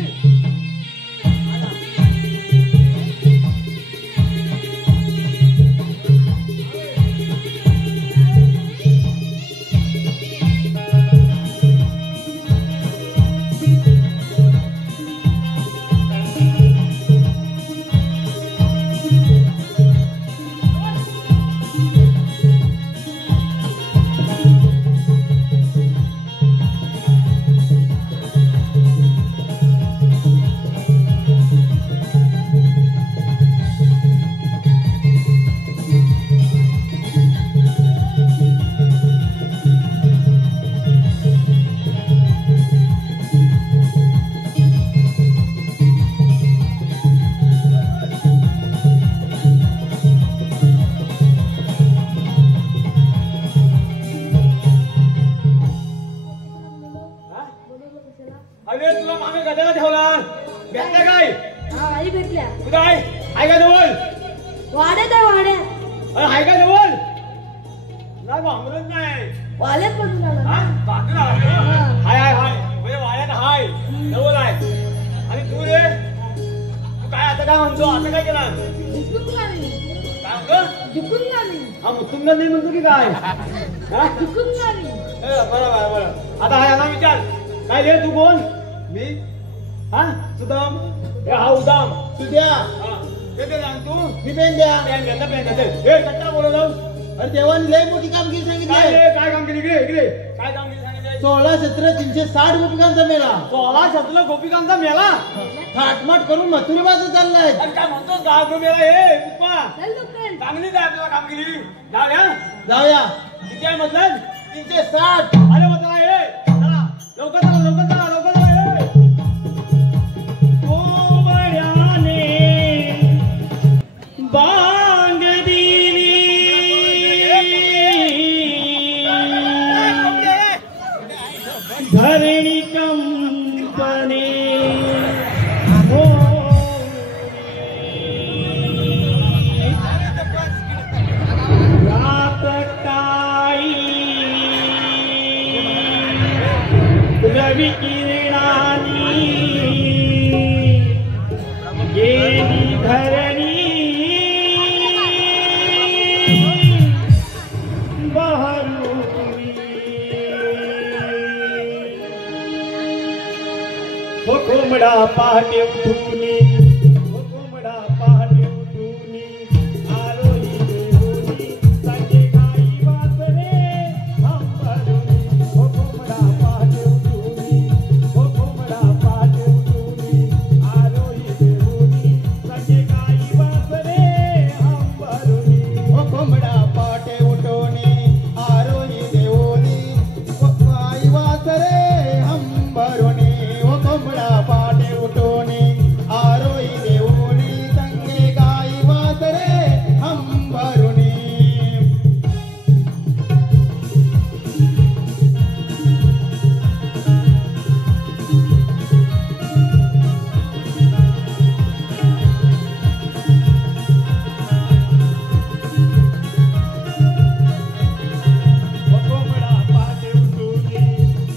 अरे तुला मागे गद्याला ठेवला भेटला काय हा, आई भेटल्या. तुझा आहे का जवळ वाड्यात आहे वाड्यात. अरे आहे का जवळ नाही भांगरत नाही वाड्यात बघून आला हा ना. बाजूला आहे. हाय हाय हाय म्हणजे वाड्यात हाय जवळ आहे आणि तू रे तू काय आता काय म्हणतो आता काय केला झुकून नाही. काय म्हणतो झुकून नाही. हा मुतुंगा नाही म्हणतो की काय हा झुकून नाही. बरं आता हा यांना विचार काय रे तू कोण मी हा सुदाम हे हा उदाम तुझ्या हा ते सांग तू मी पेंड्या. पेन घेता पेन घेते हे कट्टा बोलत जाऊ अरे देवाने लय मोठी कामगिरी काय सांगितली. रे काय काम केली इकडे इकडे काय काम केली सांगितलं 16-17-360 गोपिकांचा मेळा 16 गोपिकांचा मेला थाटमाट करून मथुरेबाजू चाललाय. अरे काय म्हणतो गाव मेला हे पुष्पा चल लवकर. चांगलीच आहे आपल्याला कामगिरी जाऊया जाऊया. किती आहे म्हटलं 360. अरे मग चला ये चला लवकर चला लवकर चला लवकर चला ये कोंबड्याने बांग दिली धरणी कंपने हो रात काळी रवी किरणानी गेली धरणी बहरुनी हो कोंबडा पहाटे उठूनी हो कोंबडा पहाटे उठूनी आरोही देऊनी संगे गाई वासरे हंबरुनी हो कोंबडा पहाटे उठूनी हो कोंबडा पहाटे उठूनी आरोही देऊनी संगे गाई वासरे हंबरुनी ओ कोंबडा पाटे उठवणे आरोही देवोनी आई वासरे हंबरुणी. ओ कोंबडा पाटे उठवणे आरोही देवोनी संगे गाई वासरे हंबरुणी. हो कोंबडा पहाटे उठूनी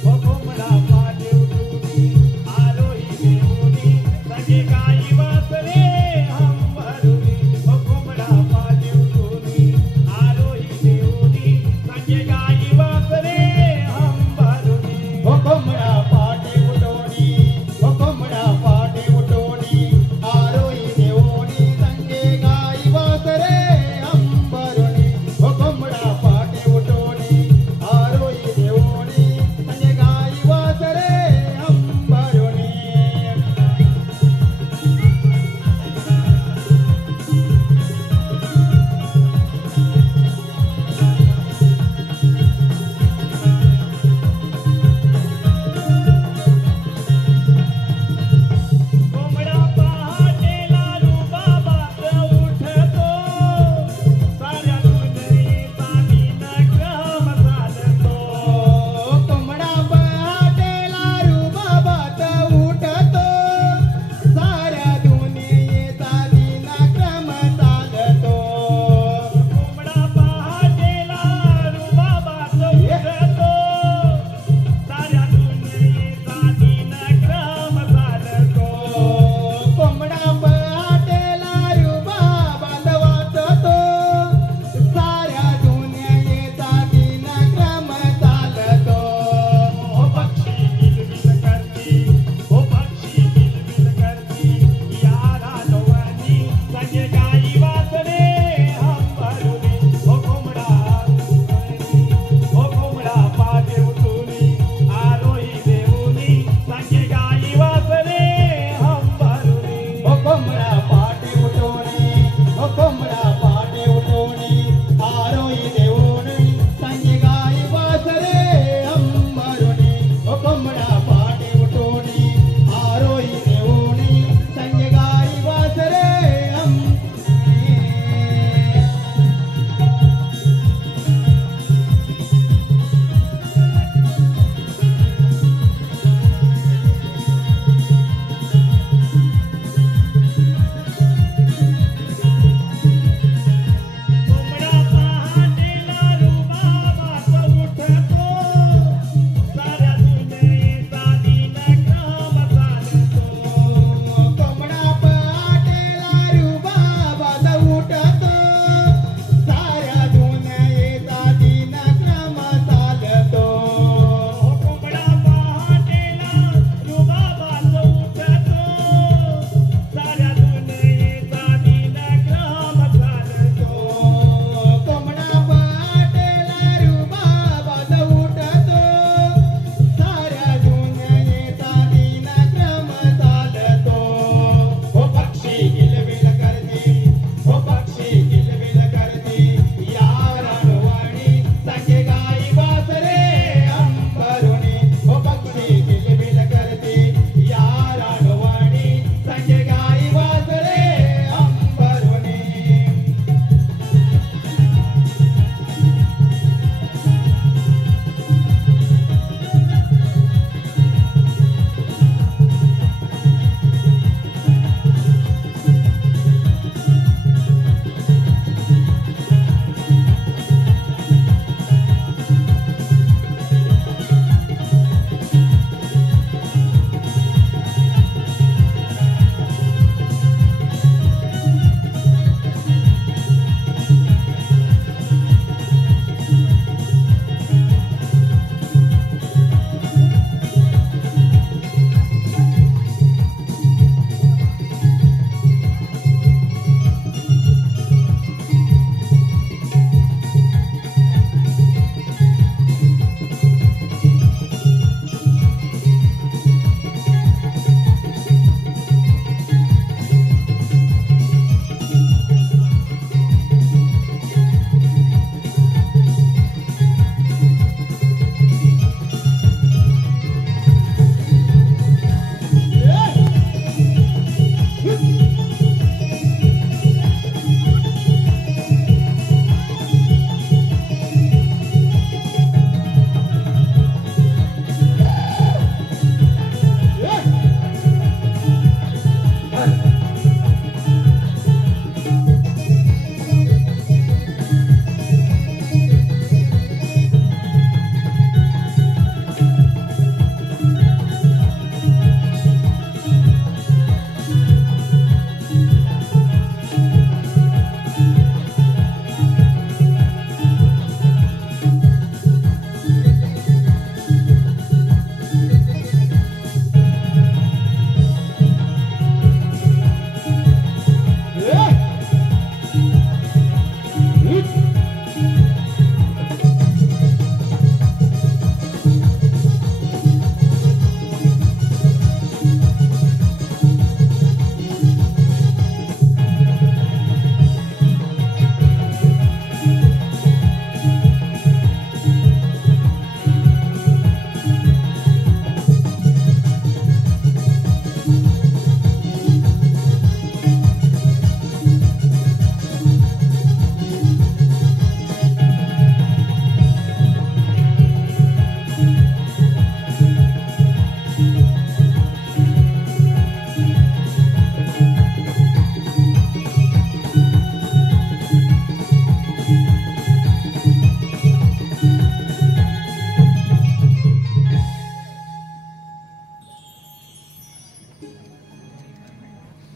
हो कोंबडा पहाटे उठूनी आरोही देऊनी संगे गाई वासरे हंबरुनी हो कोंबडा पहाटे उठूनी आरोही देऊनी संगे गाई वासरे हंबरुनी ओ कोंबडा पाटे उठवणे ओ कोंबडा पाटे उठवणे आरोही देवोनी संगे गाई वासरे हंबरुणी. ओ कोंबडा पाटे उठवणे आरोही देवोनी संगे गाई वासरे हंबरुणी.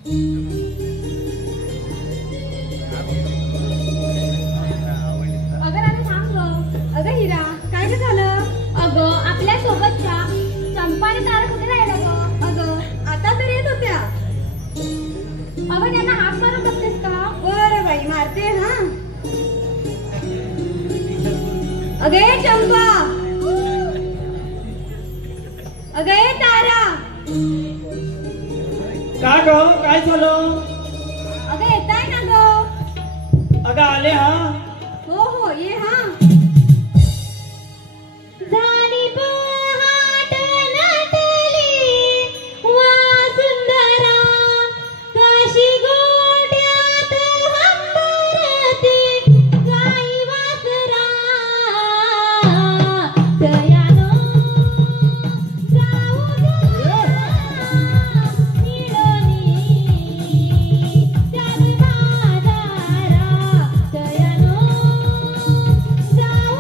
अगं राधा थांब गं. अगं हिरा काय गं झालं? अगं आपल्या सोबतच्या चंपा आणि तारा कुठे राहिल्या गं? अगं आता तर येत होत्या. अगं त्यांना हाक मारून बघतेस का? बरं बाई मारते हा. अगे चंपा, अगे तारा, का ग काय झालं? अगं येताय ना गं? अगं आले हा. हो हो ये हा. झाली पहाट नटली वा सुंदरा, काशी गोट्यात हंबरती गाई वासरा. दयानो जाऊ मिळोनी त्याग बाजारा. दयानो जाऊ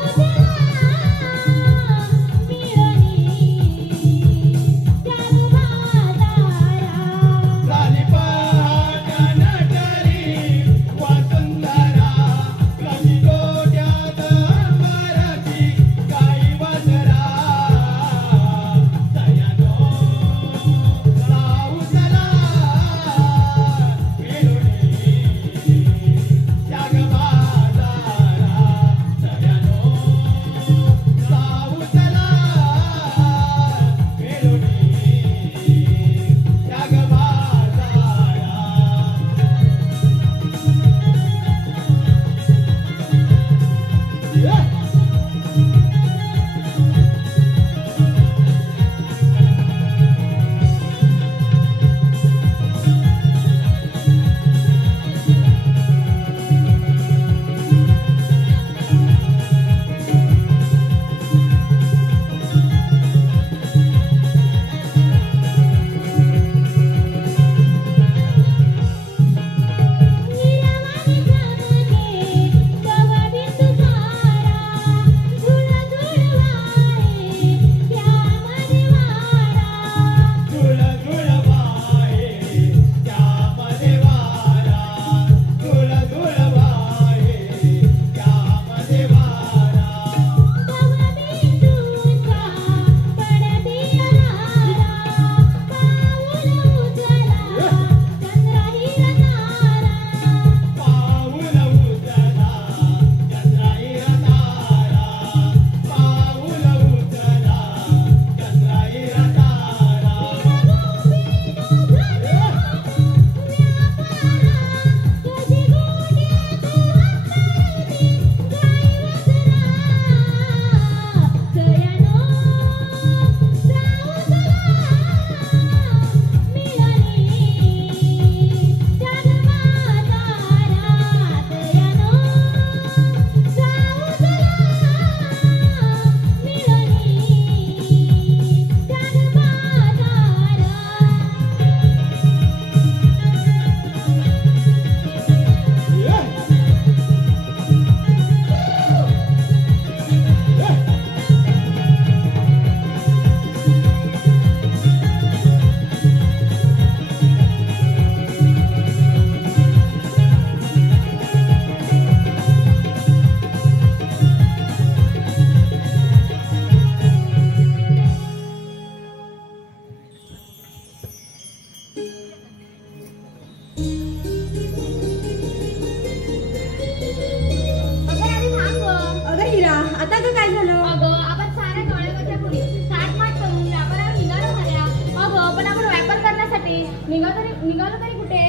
निघालो तरी कुठे?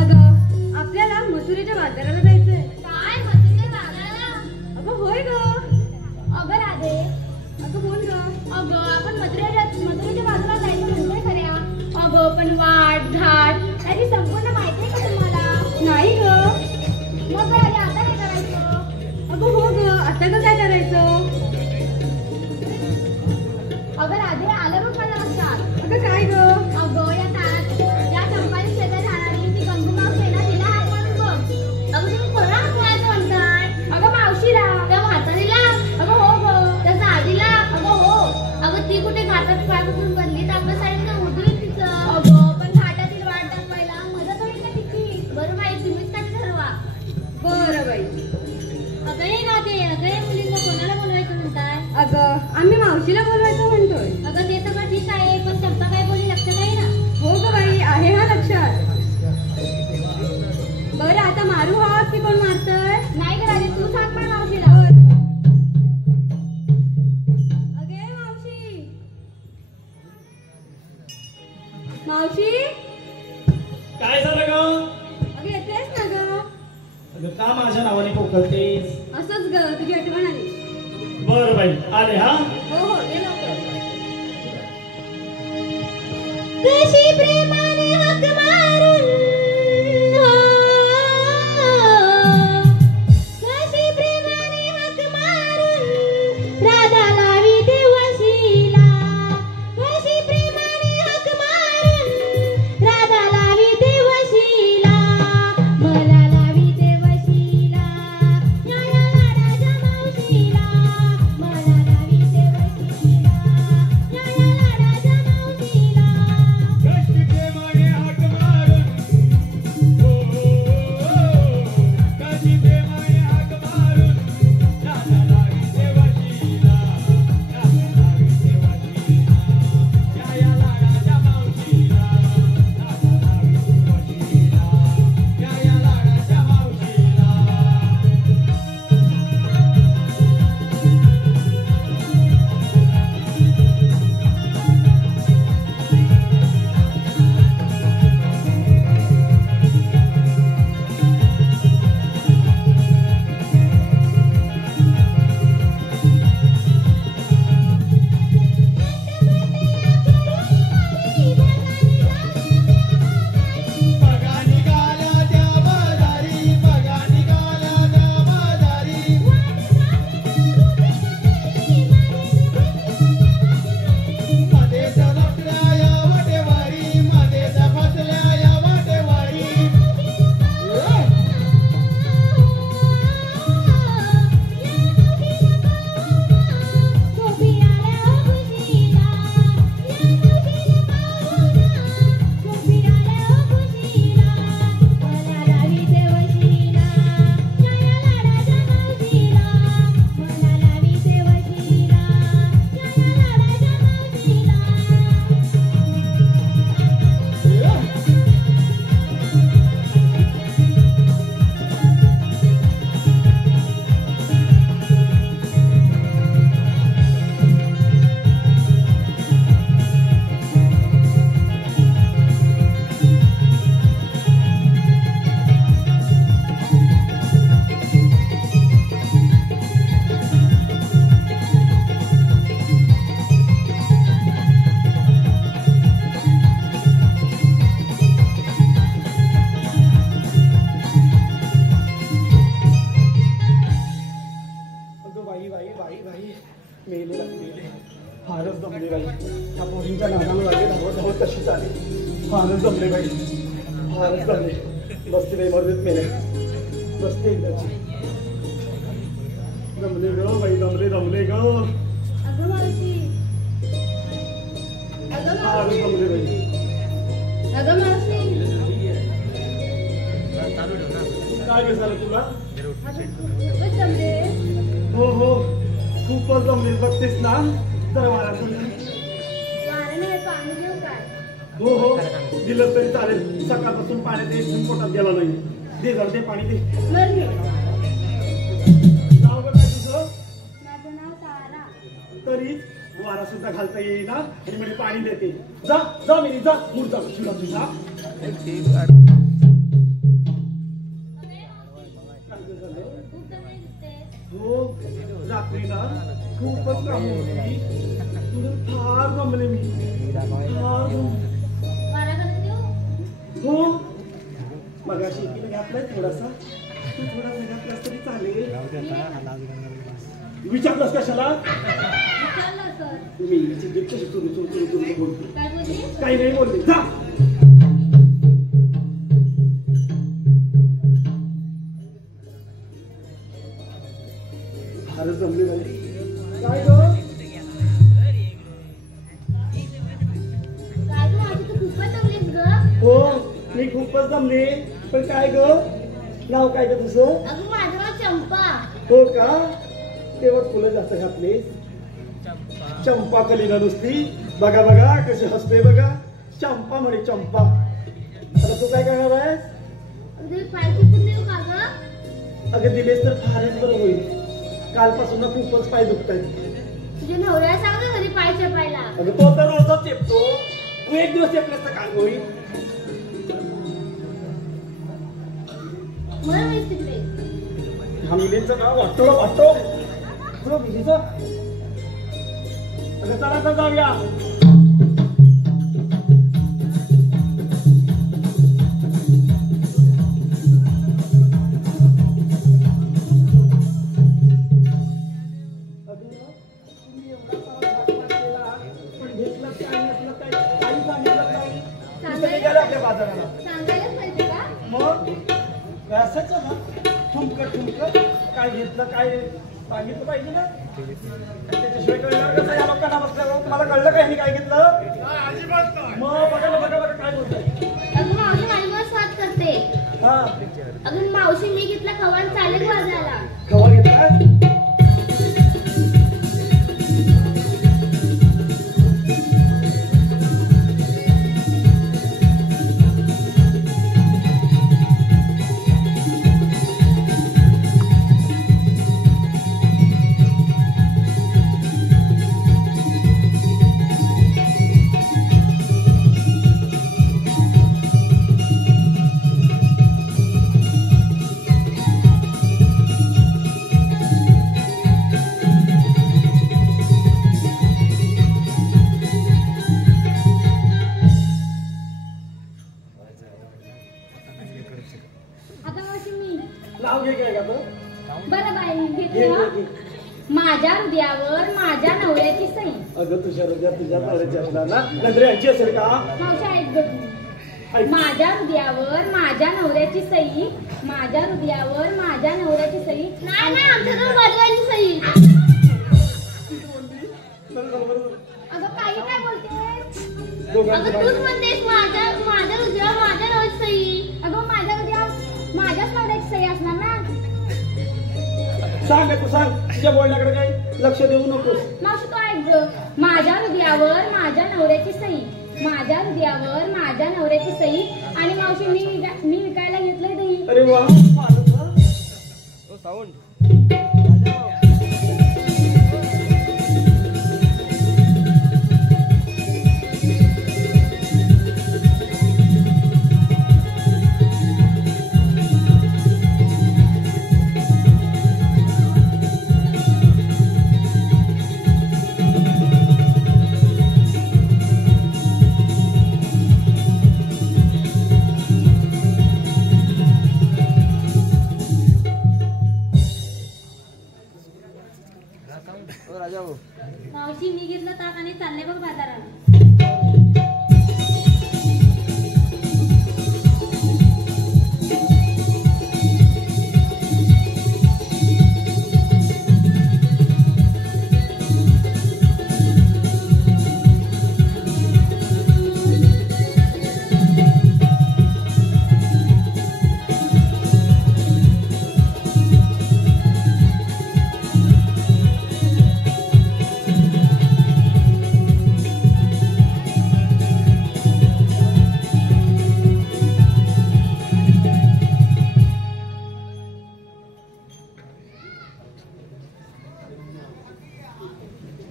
अगं आपल्याला मथुरेच्या बाजाराला जायचंय. काय मथुरेच्या बाजाराला? अगं होय ग. अगं राधे, अगं बोल ग. अगं आपण मथुरेच्या बाजाराला जायचं म्हणतोय खऱ्या. अगं पण वाट घाट त्याची संपूर्ण माहिती आहे का तुम्हाला? नाही ग. मग राधे आता काय करायचं? अगं हो ग, आता ग काय करायचं? अगं राधे आलं बघ मला लक्षात. अगं काय ग? अगं या चंपाली शेजारी मावशी काय झालं ग? अगं येतेस ना ग? अगं का माझ्या नावाने कोकलतेस? असंच ग, तुझी आठवण आली. बर बाई आले हा. हो हो ये लवकर. कशी प्रेमाने हाक मारून कशी प्रेमाने हाक मारून राधा लावी देवशीला कशी प्रेमाने हाक मारून राधा लावी देवशीला मला लावी देवशीला या लाडाच्या मावशीला मला लावी देवशीला या लाडाच्या मावशीला कशी प्रेमाने हाक मारून हो कशी प्रेमाने हाक मारून राधा लावी देवशीला राधा लावी देवशीला या लाडाच्या मावशीला राधा लावी देवशीला या लाडाच्या मावशीला बघा निघाल्या त्या बाजारी बघा निघाल्या त्या बाजारी मध्ये फसल्या या वाटेवारी मध्ये फसल्या या वाटेवारी अगं बाई बाई बाई बाई मेले मेले फारच जमले बाई ह्या पोरींच्या नादाला लागले धावत धावत कशी चाले फारच जमले बाई फारच जमले बसते बाई मर्दीत मेले बसते एकदाची जमले ग बाई जमले ग अगं मावशी अगं फारच मावशी जमले बाई अगं मावशी काय काय झालं तुला अगं खूपच जमले. हो हो खूपच जमले बघतेस ना तर मला वाऱ्याने पाणी घेऊ काय? हो हो दिलं तरी चालेल सकाळपासून पाण्यात एक थेंब पोटात गेला नाही दे जरा ते पाणी दे बरं घे. नाव बघ काय तुझं माझं नाव तारा. तरी वारा सुद्धा घालता येईना आणि म्हणजे पाणी देते जा जा मिनी जा मूड जा शिवला तुझा खूप जमले दिसते. हो रात्री ना खूपच काम होती तुला फार जमले मी फार जमले. वारा घालून देऊ? हो मगाशी एकीने घातलाय थोडासा तू थोडासा घातलास तरी चालेल विचारलास कशाला विचारलं सर. तुम्ही इंग्लिश कशी चुरू बोलतो काय बोलली? काही नाही बोलले जा फारच जमले बाई काय ग काय गं माझी तू खूपच जमलीस ग. हो मी खूपच जमले पण काय ग नाव काय ग तुझं अगं माझं नाव चंपा. हो का तेव्हा फुलं जास्त घातले चंपा कलीला नुसती बघा बघा कशी हसते बघा चंपा म्हणे चंपा आता तू काय करणार आहेस तुझे पाय चुकून देऊ का ग? अगं दिलेस तर फारच बरं होईल कालपासून ना खूपच पाय दुखतायत तुझ्या नवऱ्याला सांग ना घरी पाय चपायला. अगं तो तर रोजच चेपतो तू एक दिवस एकलेस तर काय होईल? मला माहित तिकडे ह्या मुलींचं नाव वाटतो तुला मुलीचं अगं चला तर जाऊया. सांगायलाच पाहिजे का? मग असंच ना ठुमकं काय घेतलं काय सांगितलं पाहिजे ना. त्याच्याशिवाय कळणार कसं या लोकांना बसल्यावर तुम्हाला कळलं का ह्यांनी काय घेतलं? मग बघा काय बोलतोय. अगं मावशी माझी मला स्वाद करते. हा अगं मावशी मी घेतला खवान चालेल वाजायला. खवा घेतला. आता मावशी मी नाव घे काय का तो? बरं बाई घेतलं. माझ्या हृदयावर माझ्या नवऱ्याची सही. अगं तुझ्या नवऱ्याची असणार ना नंतर यांची असेल का? मावशी ऐक गं तू. माझ्या हृदयावर माझ्या नवऱ्याची सही. माझ्या हृदयावर माझ्या नवऱ्याची सही. नाही आमच्याकडून वाजवायची सही. अगं काही काय बोलतेस? अगं तूच म्हणतेस माझ्या हृदयावर माझ्या नवऱ्याची सही. अगं माझ्या हृदयावर माझ्याच नवऱ्याची सही असणार ना. सांग तू सांग तुझ्या बोलण्याकडे काही लक्ष देऊ नकोस. मावशी तो ऐक गं. माझ्या हृदयावर माझ्या नवऱ्याची सही. माझ्या हृदयावर माझ्या नवऱ्याची सही. आणि मावशी मी विकायला घेतलंय दही. अरे वा मावशी मी घेतलं ताक आणि चालले बघ बाजाराला.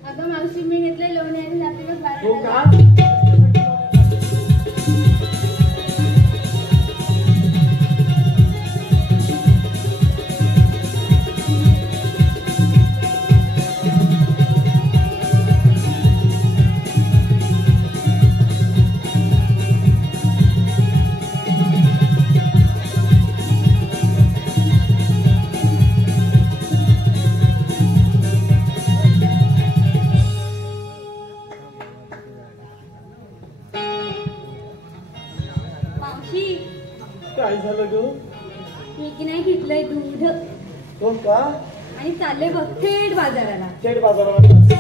अगं मावशी मी घेतलंय लोणी आणि जाते बघ हो बाजाराला. का? मावशी काय झालं ग? मी की नाही घेतलंय दूध हो का? आणि चालले बघ थेट बाजाराला. थेट बाजारात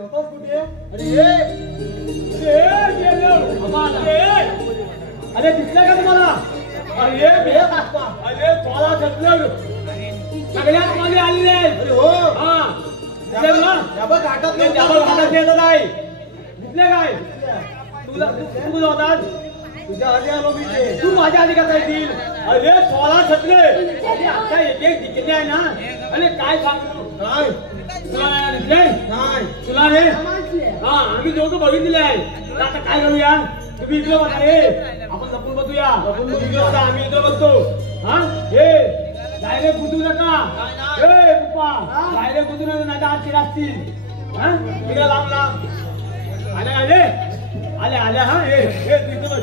होतोस कुठे? अरे दिसलं का तुम्हाला? अरे तुम्हाला सगळ्यात मागे आलेले आहेत. हा दिसले ना? घाटात येत नाही. दिसले काय? तुला तू होतास तुझ्या आधी आलो मी. तू माझ्या आधी कसा येतील? अरे 16 छत्रे आता एक एक दिसले आहे ना. अरे काय सांगू काय तुला नाही तुला रे. हा आम्ही दोघं बघितले आहे. आता काय करूया? तुम्ही इकडे बघा रे. आपण लपून बघूया. आम्ही इकडे बघतो. हा हे डायरेक्ट बुजू नका. हे पप्पा डायरेक्ट बुजू नका नाही आत असतील. हा इकडे लांब लांब आले आले आले आले. हा हे तिथं बघ.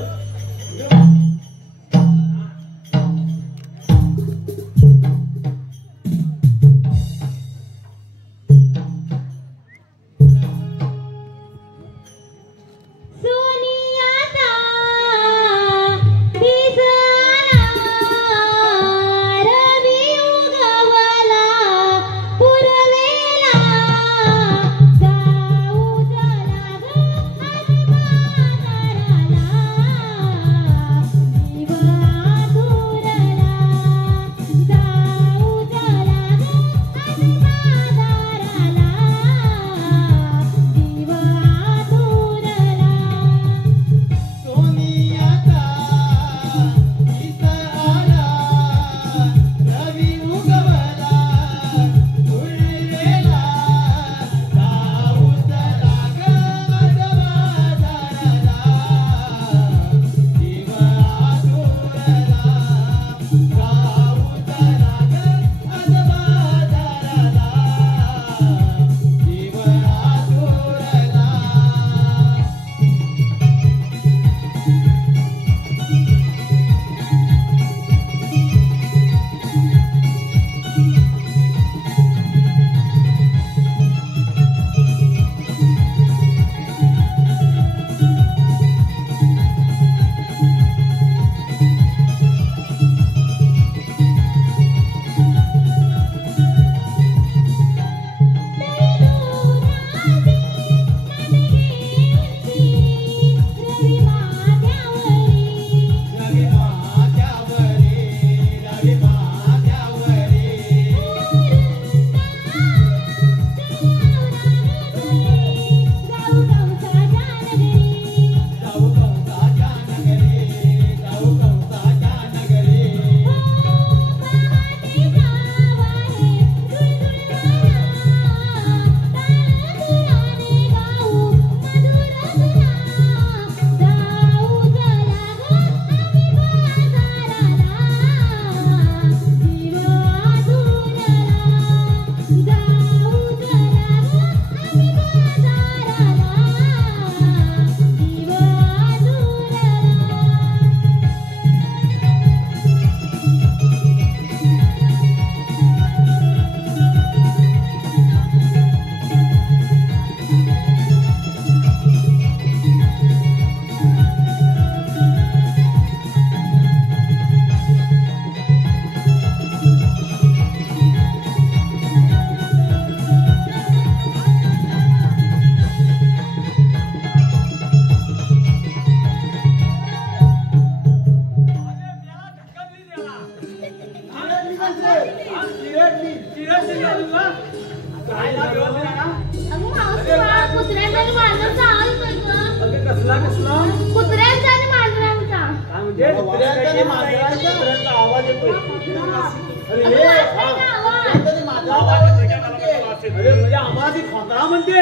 अरे म्हणजे आम्हाला ती खोतरा म्हणते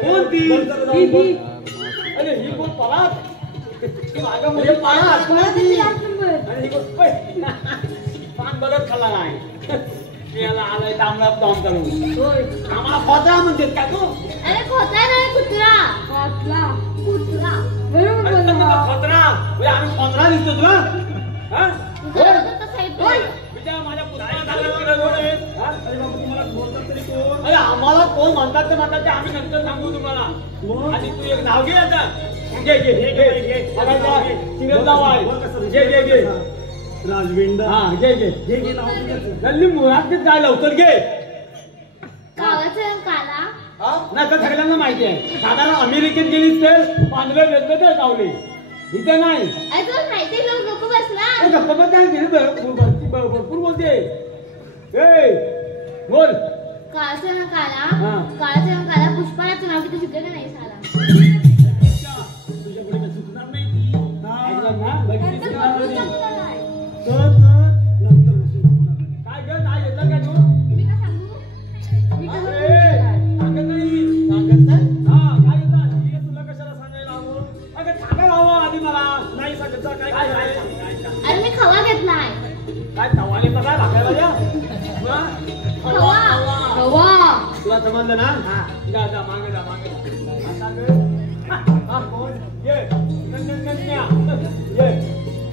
कोण ती? अरे ही कोण पळात मागं म्हणजे पळात आणि ही कोण पान बघत खाल्ला नाही याला आलाय तांबडा काम करून आम्हाला खोतरा म्हणते का तू? अरे खोतरा नाही कुत्रा खोतरा कुत्रा बरोबर खोतरा म्हणजे आम्ही खोतरा दिसतो तुला हा अरे आम्हाला कोण म्हणतात ते म्हणतात ते आम्ही नंतर सांगू तुम्हाला. आणि तू एक नाव घे आता. घे घे घे घे राजविंड. हा घे घे घे घे नाव. जल्दी मुळात काय लवकर घे. गावाचं काला नाही तर सगळ्यांना माहिती आहे. साधारण अमेरिकेत गेली तर पांढरे वेगवेगळे गावले, इथे नाही. माहिती लोक बसला भरपूर बोलते. बोल. काळाच्या काला हा. काळाच्या काला पुष्पालाचं नाव किती शिकलं नाही साला. तुझ्या पुढे सुचणार नाही ती. ऐकलं ना? बघितली सुचणार नाही. काय ग, काय येतं का तू? मी काय सांगू? मी काय सांगत नाही. सांगत नाही? हा, काय येतं? हे तुला कशाला सांगायला हवं? अगं सांगायला हवं आधी मला. नाही सांगत जा, काय काय काय अरे मी खवा घेतलाय. काय तवाले तर काय भाकायला द्या. खवा खवा तुला समजलं ना? जा जा, मागे जा, मागे जा. आता ग. हा, कोण? ये. नन्या. ये.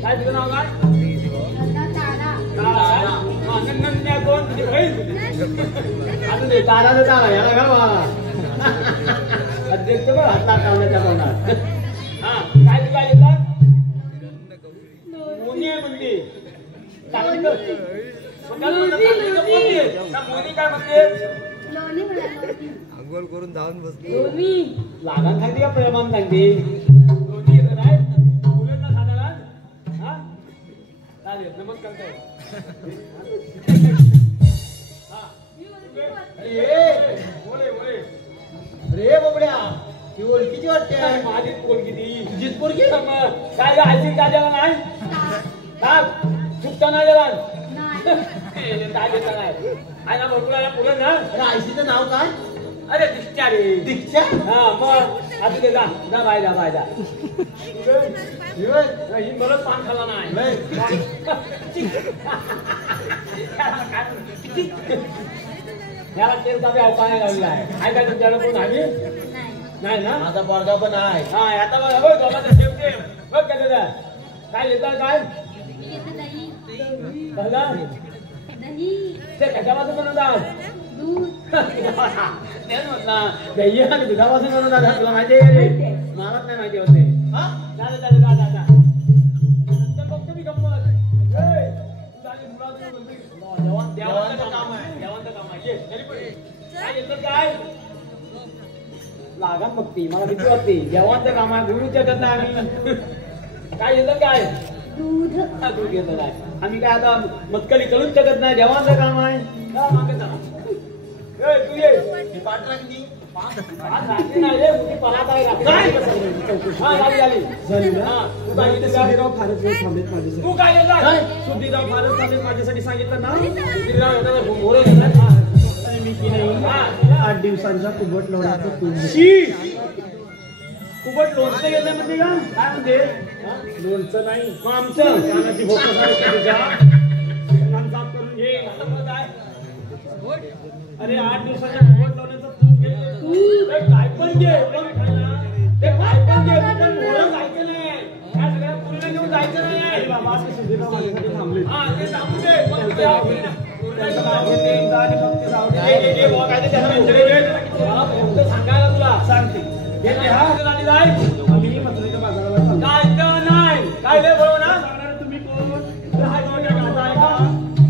काय तुझं नाव काय? नन्या कोण? तुझी बहीण? आता ते ताराचं तारा, याला घाल मला. देखतो बघ, हात लावण्याच्या तोंडात. हा, काय तुला येतात? मोनी आहे म्हणते. चांगली कर. मोनी काय म्हणते? अंघोळ करून जाऊन बसलो. लोणी लागान सांगते का प्रेमान सांगते? लोणी येतं नाही मुलांना साधारण. हा चालेल, नमस्कार कर. बोले बोले. अरे बाबड्या, ती ओळखीची वाटते. माझीच पोरगी ती. तुझीच पोरगी? काय आयसी काय द्याला नाही? सुट्टा नाही द्याला. काय देता नाही. आहे ना भरपूर आहे पुढे ना. अरे आयसीचं नाव काय? अरे दीक्षा रे. दीक्षा? हा मग आता ते जा जा बाय जा बाय जा. ही मला पान खाला नाही. याला तेल चाबी अवकाने लावलेला आहे. आहे का तुमच्याकडे कोण आली? नाही ना. माझा पोरगा पण आहे. हा आता बघ बघ दोघांचं ठेवते. बघ काय देतात. काय देतात काय? दही बघा दही ते कशापासून बनवतात? दूध तेच म्हटलं दही आणि दुधापासून बनवतात. तुला माहिती आहे? मला नाही माहिती होते. हा चालेल चालेल जा जा जा. नंतर बघतो मी गप्पत. तू झाली मुलाचं बोलते. देवांचं काम आहे. देवांचं काम आहे. ये तरी पण काय येतं काय? लागा मग ती मला भीती वाटते. देवांचं काम आहे. गुरु शकत नाही आम्ही. काय येतं काय? दूध दूध येतं काय? आम्ही काय आता मत्कली करूच शकत नाही. देवांचं काम आहे. मागे चला. तू ये. पाठ लागली. आज रात्री नाही रे, तुझी परात आहे रात्री. हा झाली झाली. हा तू काय इथे काय? फारच वेळ थांबलेत माझ्यासाठी. तू काय येतात? सुधीराव फारच थांबलेत माझ्यासाठी सांगितलं ना. सुधीरराव येतात, बोलत होतात. आणि मी की नाही हा. 8 दिवसांच्या कुबट लोणाचं तूप शी. कुबट लोणचं घेतलं म्हणजे का? काय म्हणते? लोणचं नाही, मग आमचं कानाची भोकं सारखी तुझ्या कान साफ करून घे. आता मग काय? अरे 8 दिवसाच्या कुबट लोण्याचं तूप घे. ते काय पण घे, पण खायला. ते काय पण घे, पण मोरं जायचं नाही. या सगळ्या पुरीला घेऊन जायचं अरे नाही. बाबा असं सुधीराव माझ्यासाठी थांबले. हा ते सांगू दे. पण ते आवडीनं. त्याचं नाव घेते आणि मग ते जाऊ दे. ये बाबा काय ते त्याला विचारे घे. मला फक्त सांगायला तुला सांगते घे ते हा झाली जाय. आम्ही मथुरेच्या बाजाराला चाललो. काय तर नाही काय लय बरोबर ना. सांगणार तुम्ही कोण? हाय दोन गाता आहे का?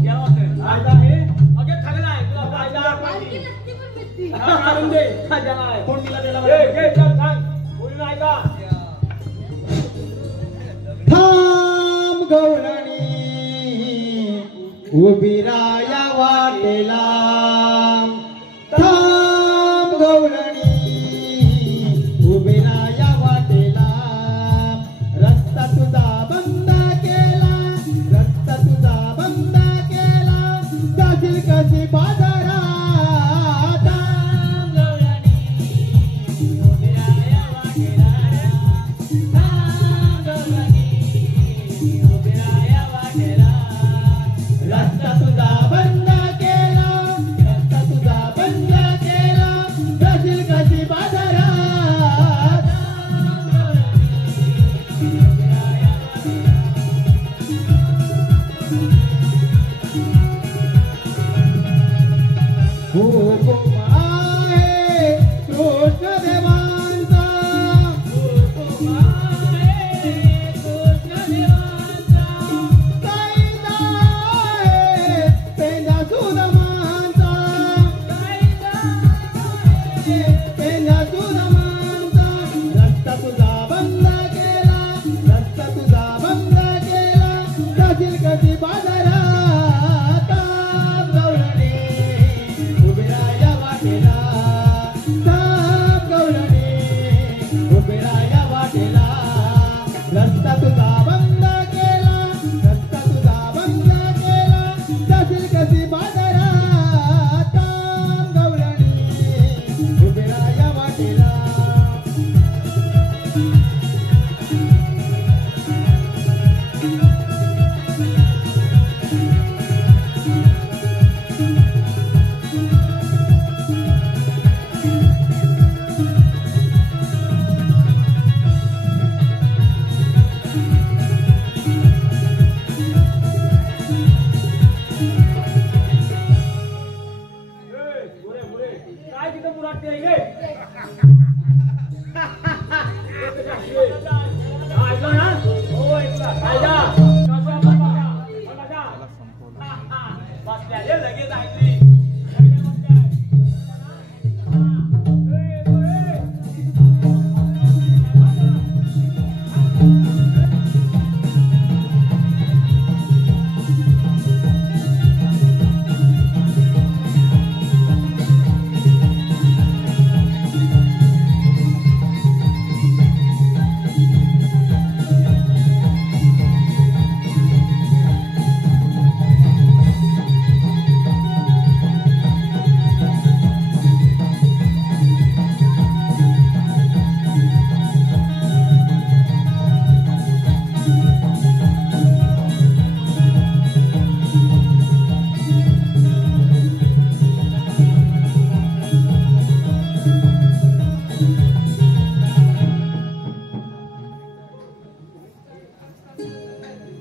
गेला होता. फायदा आहे. अगे खागला आहे तुला फायदा आणखी नसती पण भेटती. हा, काढून दे. हा, ज्याला आहे. कोण दिला त्याला? घे, घे, चल, सांग. कोणी नाही का? थांब गौरणी उभी राया वाटेला. थांब गौरणी उभी राया वाटेला. रस्ता तुझा बंद केला, रस्ता तुझा बंद केला. जाशील कशी बाजारात. थांब गौरणी उभी राया वाटेला. थांब गौरणी उभी राया वाटेला. रस्ता तुझा बंद केला, ऐकलं ना? हो, ऐकलं. ऐका. कसं आपलं बघा. बघा. बसल्या रे, लगेच ऐकली. लगेच बसल्या.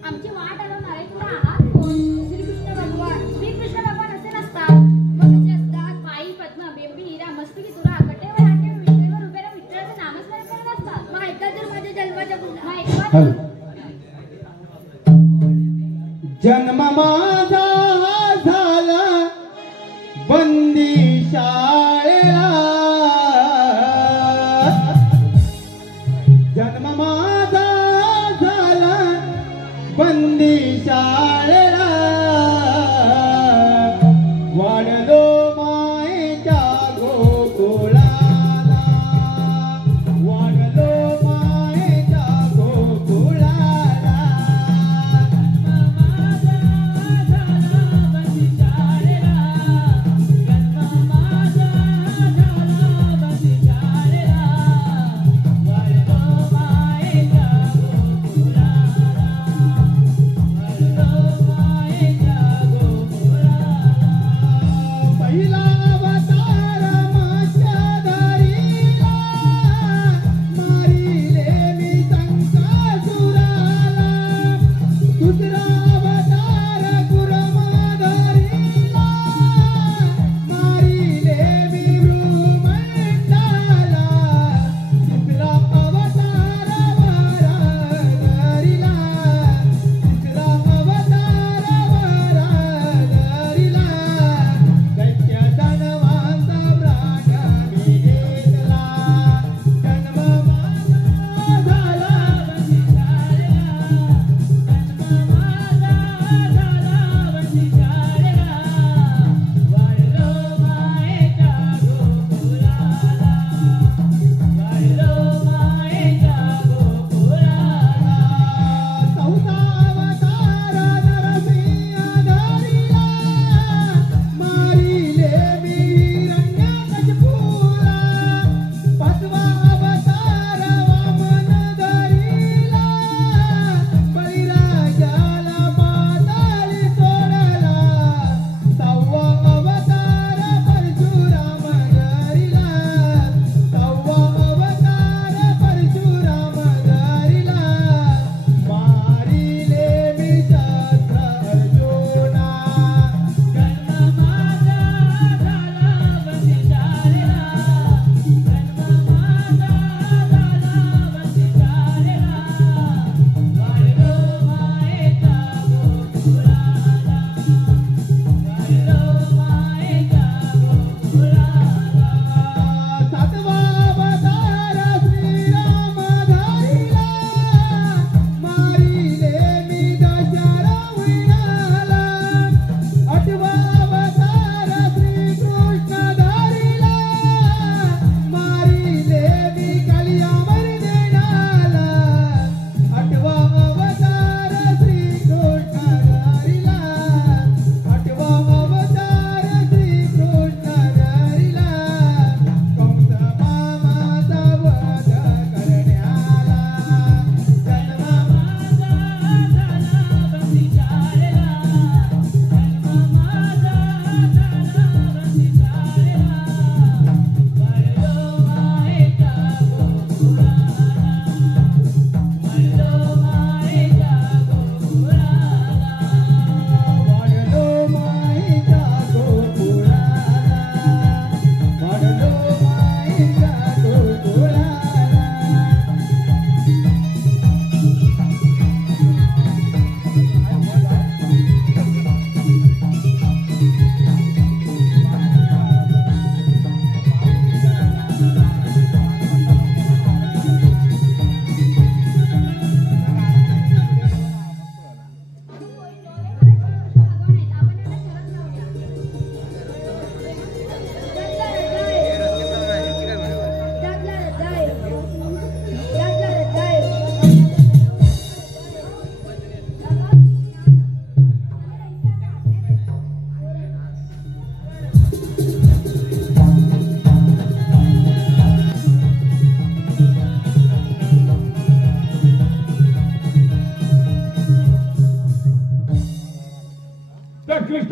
आमची वाट अडवणारे तुला आहात कोण? श्रीकृष्ण भगवान. श्रीकृष्ण भगवान असे नसतात. मग कसे असतात? पायी पद्म बेंबी हिरा मस्तकी तुरा कटेवर हाटे विटेवर उभे राहून विठ्ठलाचे नामस्मरण करत असतात. मग ऐका तर माझ्या जन्माच्या पुन्हा ऐकवा. जन्म माझा झाला बंदी शाळेला, जन्म माझा झाला बंदी शाळेला, वाढलो मायेच्या गोकुळाला, वाढलो मायेच्या गोकुळाला.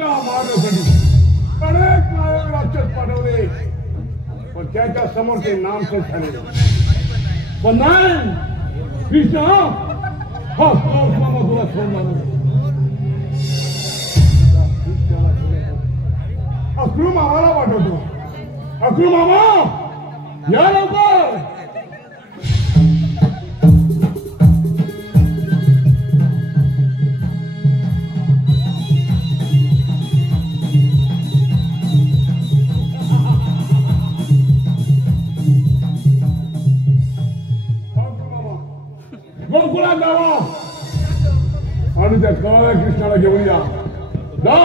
कृष्णा मारण्यासाठी अनेक नायक राक्षस पाठवले, पण त्याच्या समोर ते नामशेष झाले. पण नाही कृष्णा, हा कौस मामा तुला सोडणार नाही. अक्रू मामाला पाठवतो. अक्रू मामा या लवकर. गोकुळात जावा आणि त्या काळ्या कृष्णाला घेऊन या. जा.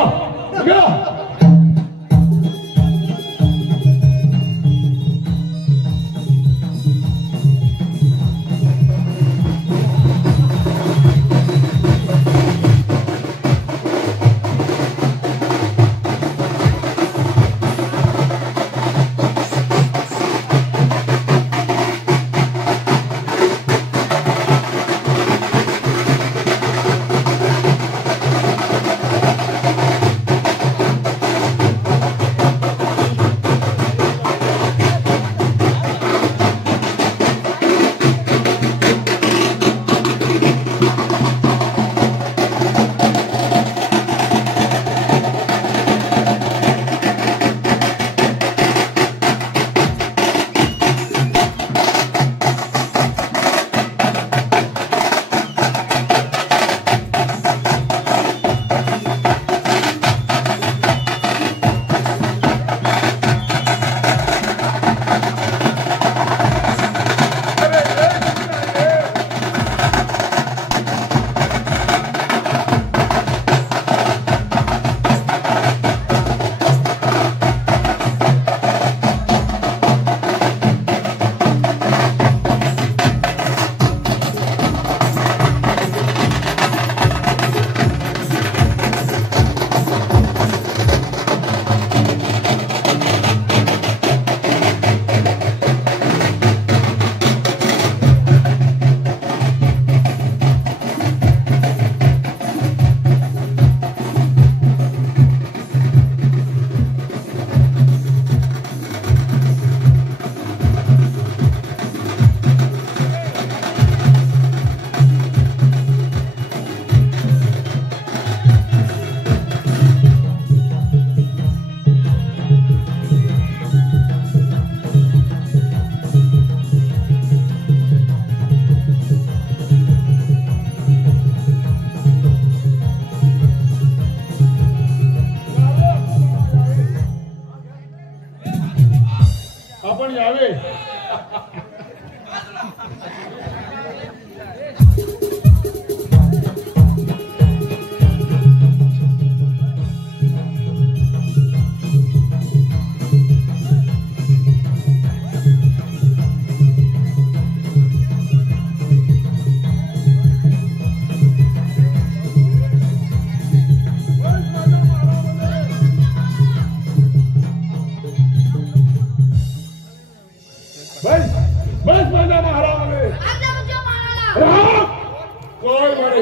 आपण यावे. बस माझ्या महाराजाने काय म्हणे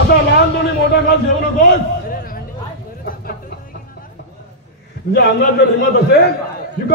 असा लहान दोन्ही मोठा घास घेऊ नकोस. म्हणजे अंगात जर हिंमत असेल युद्ध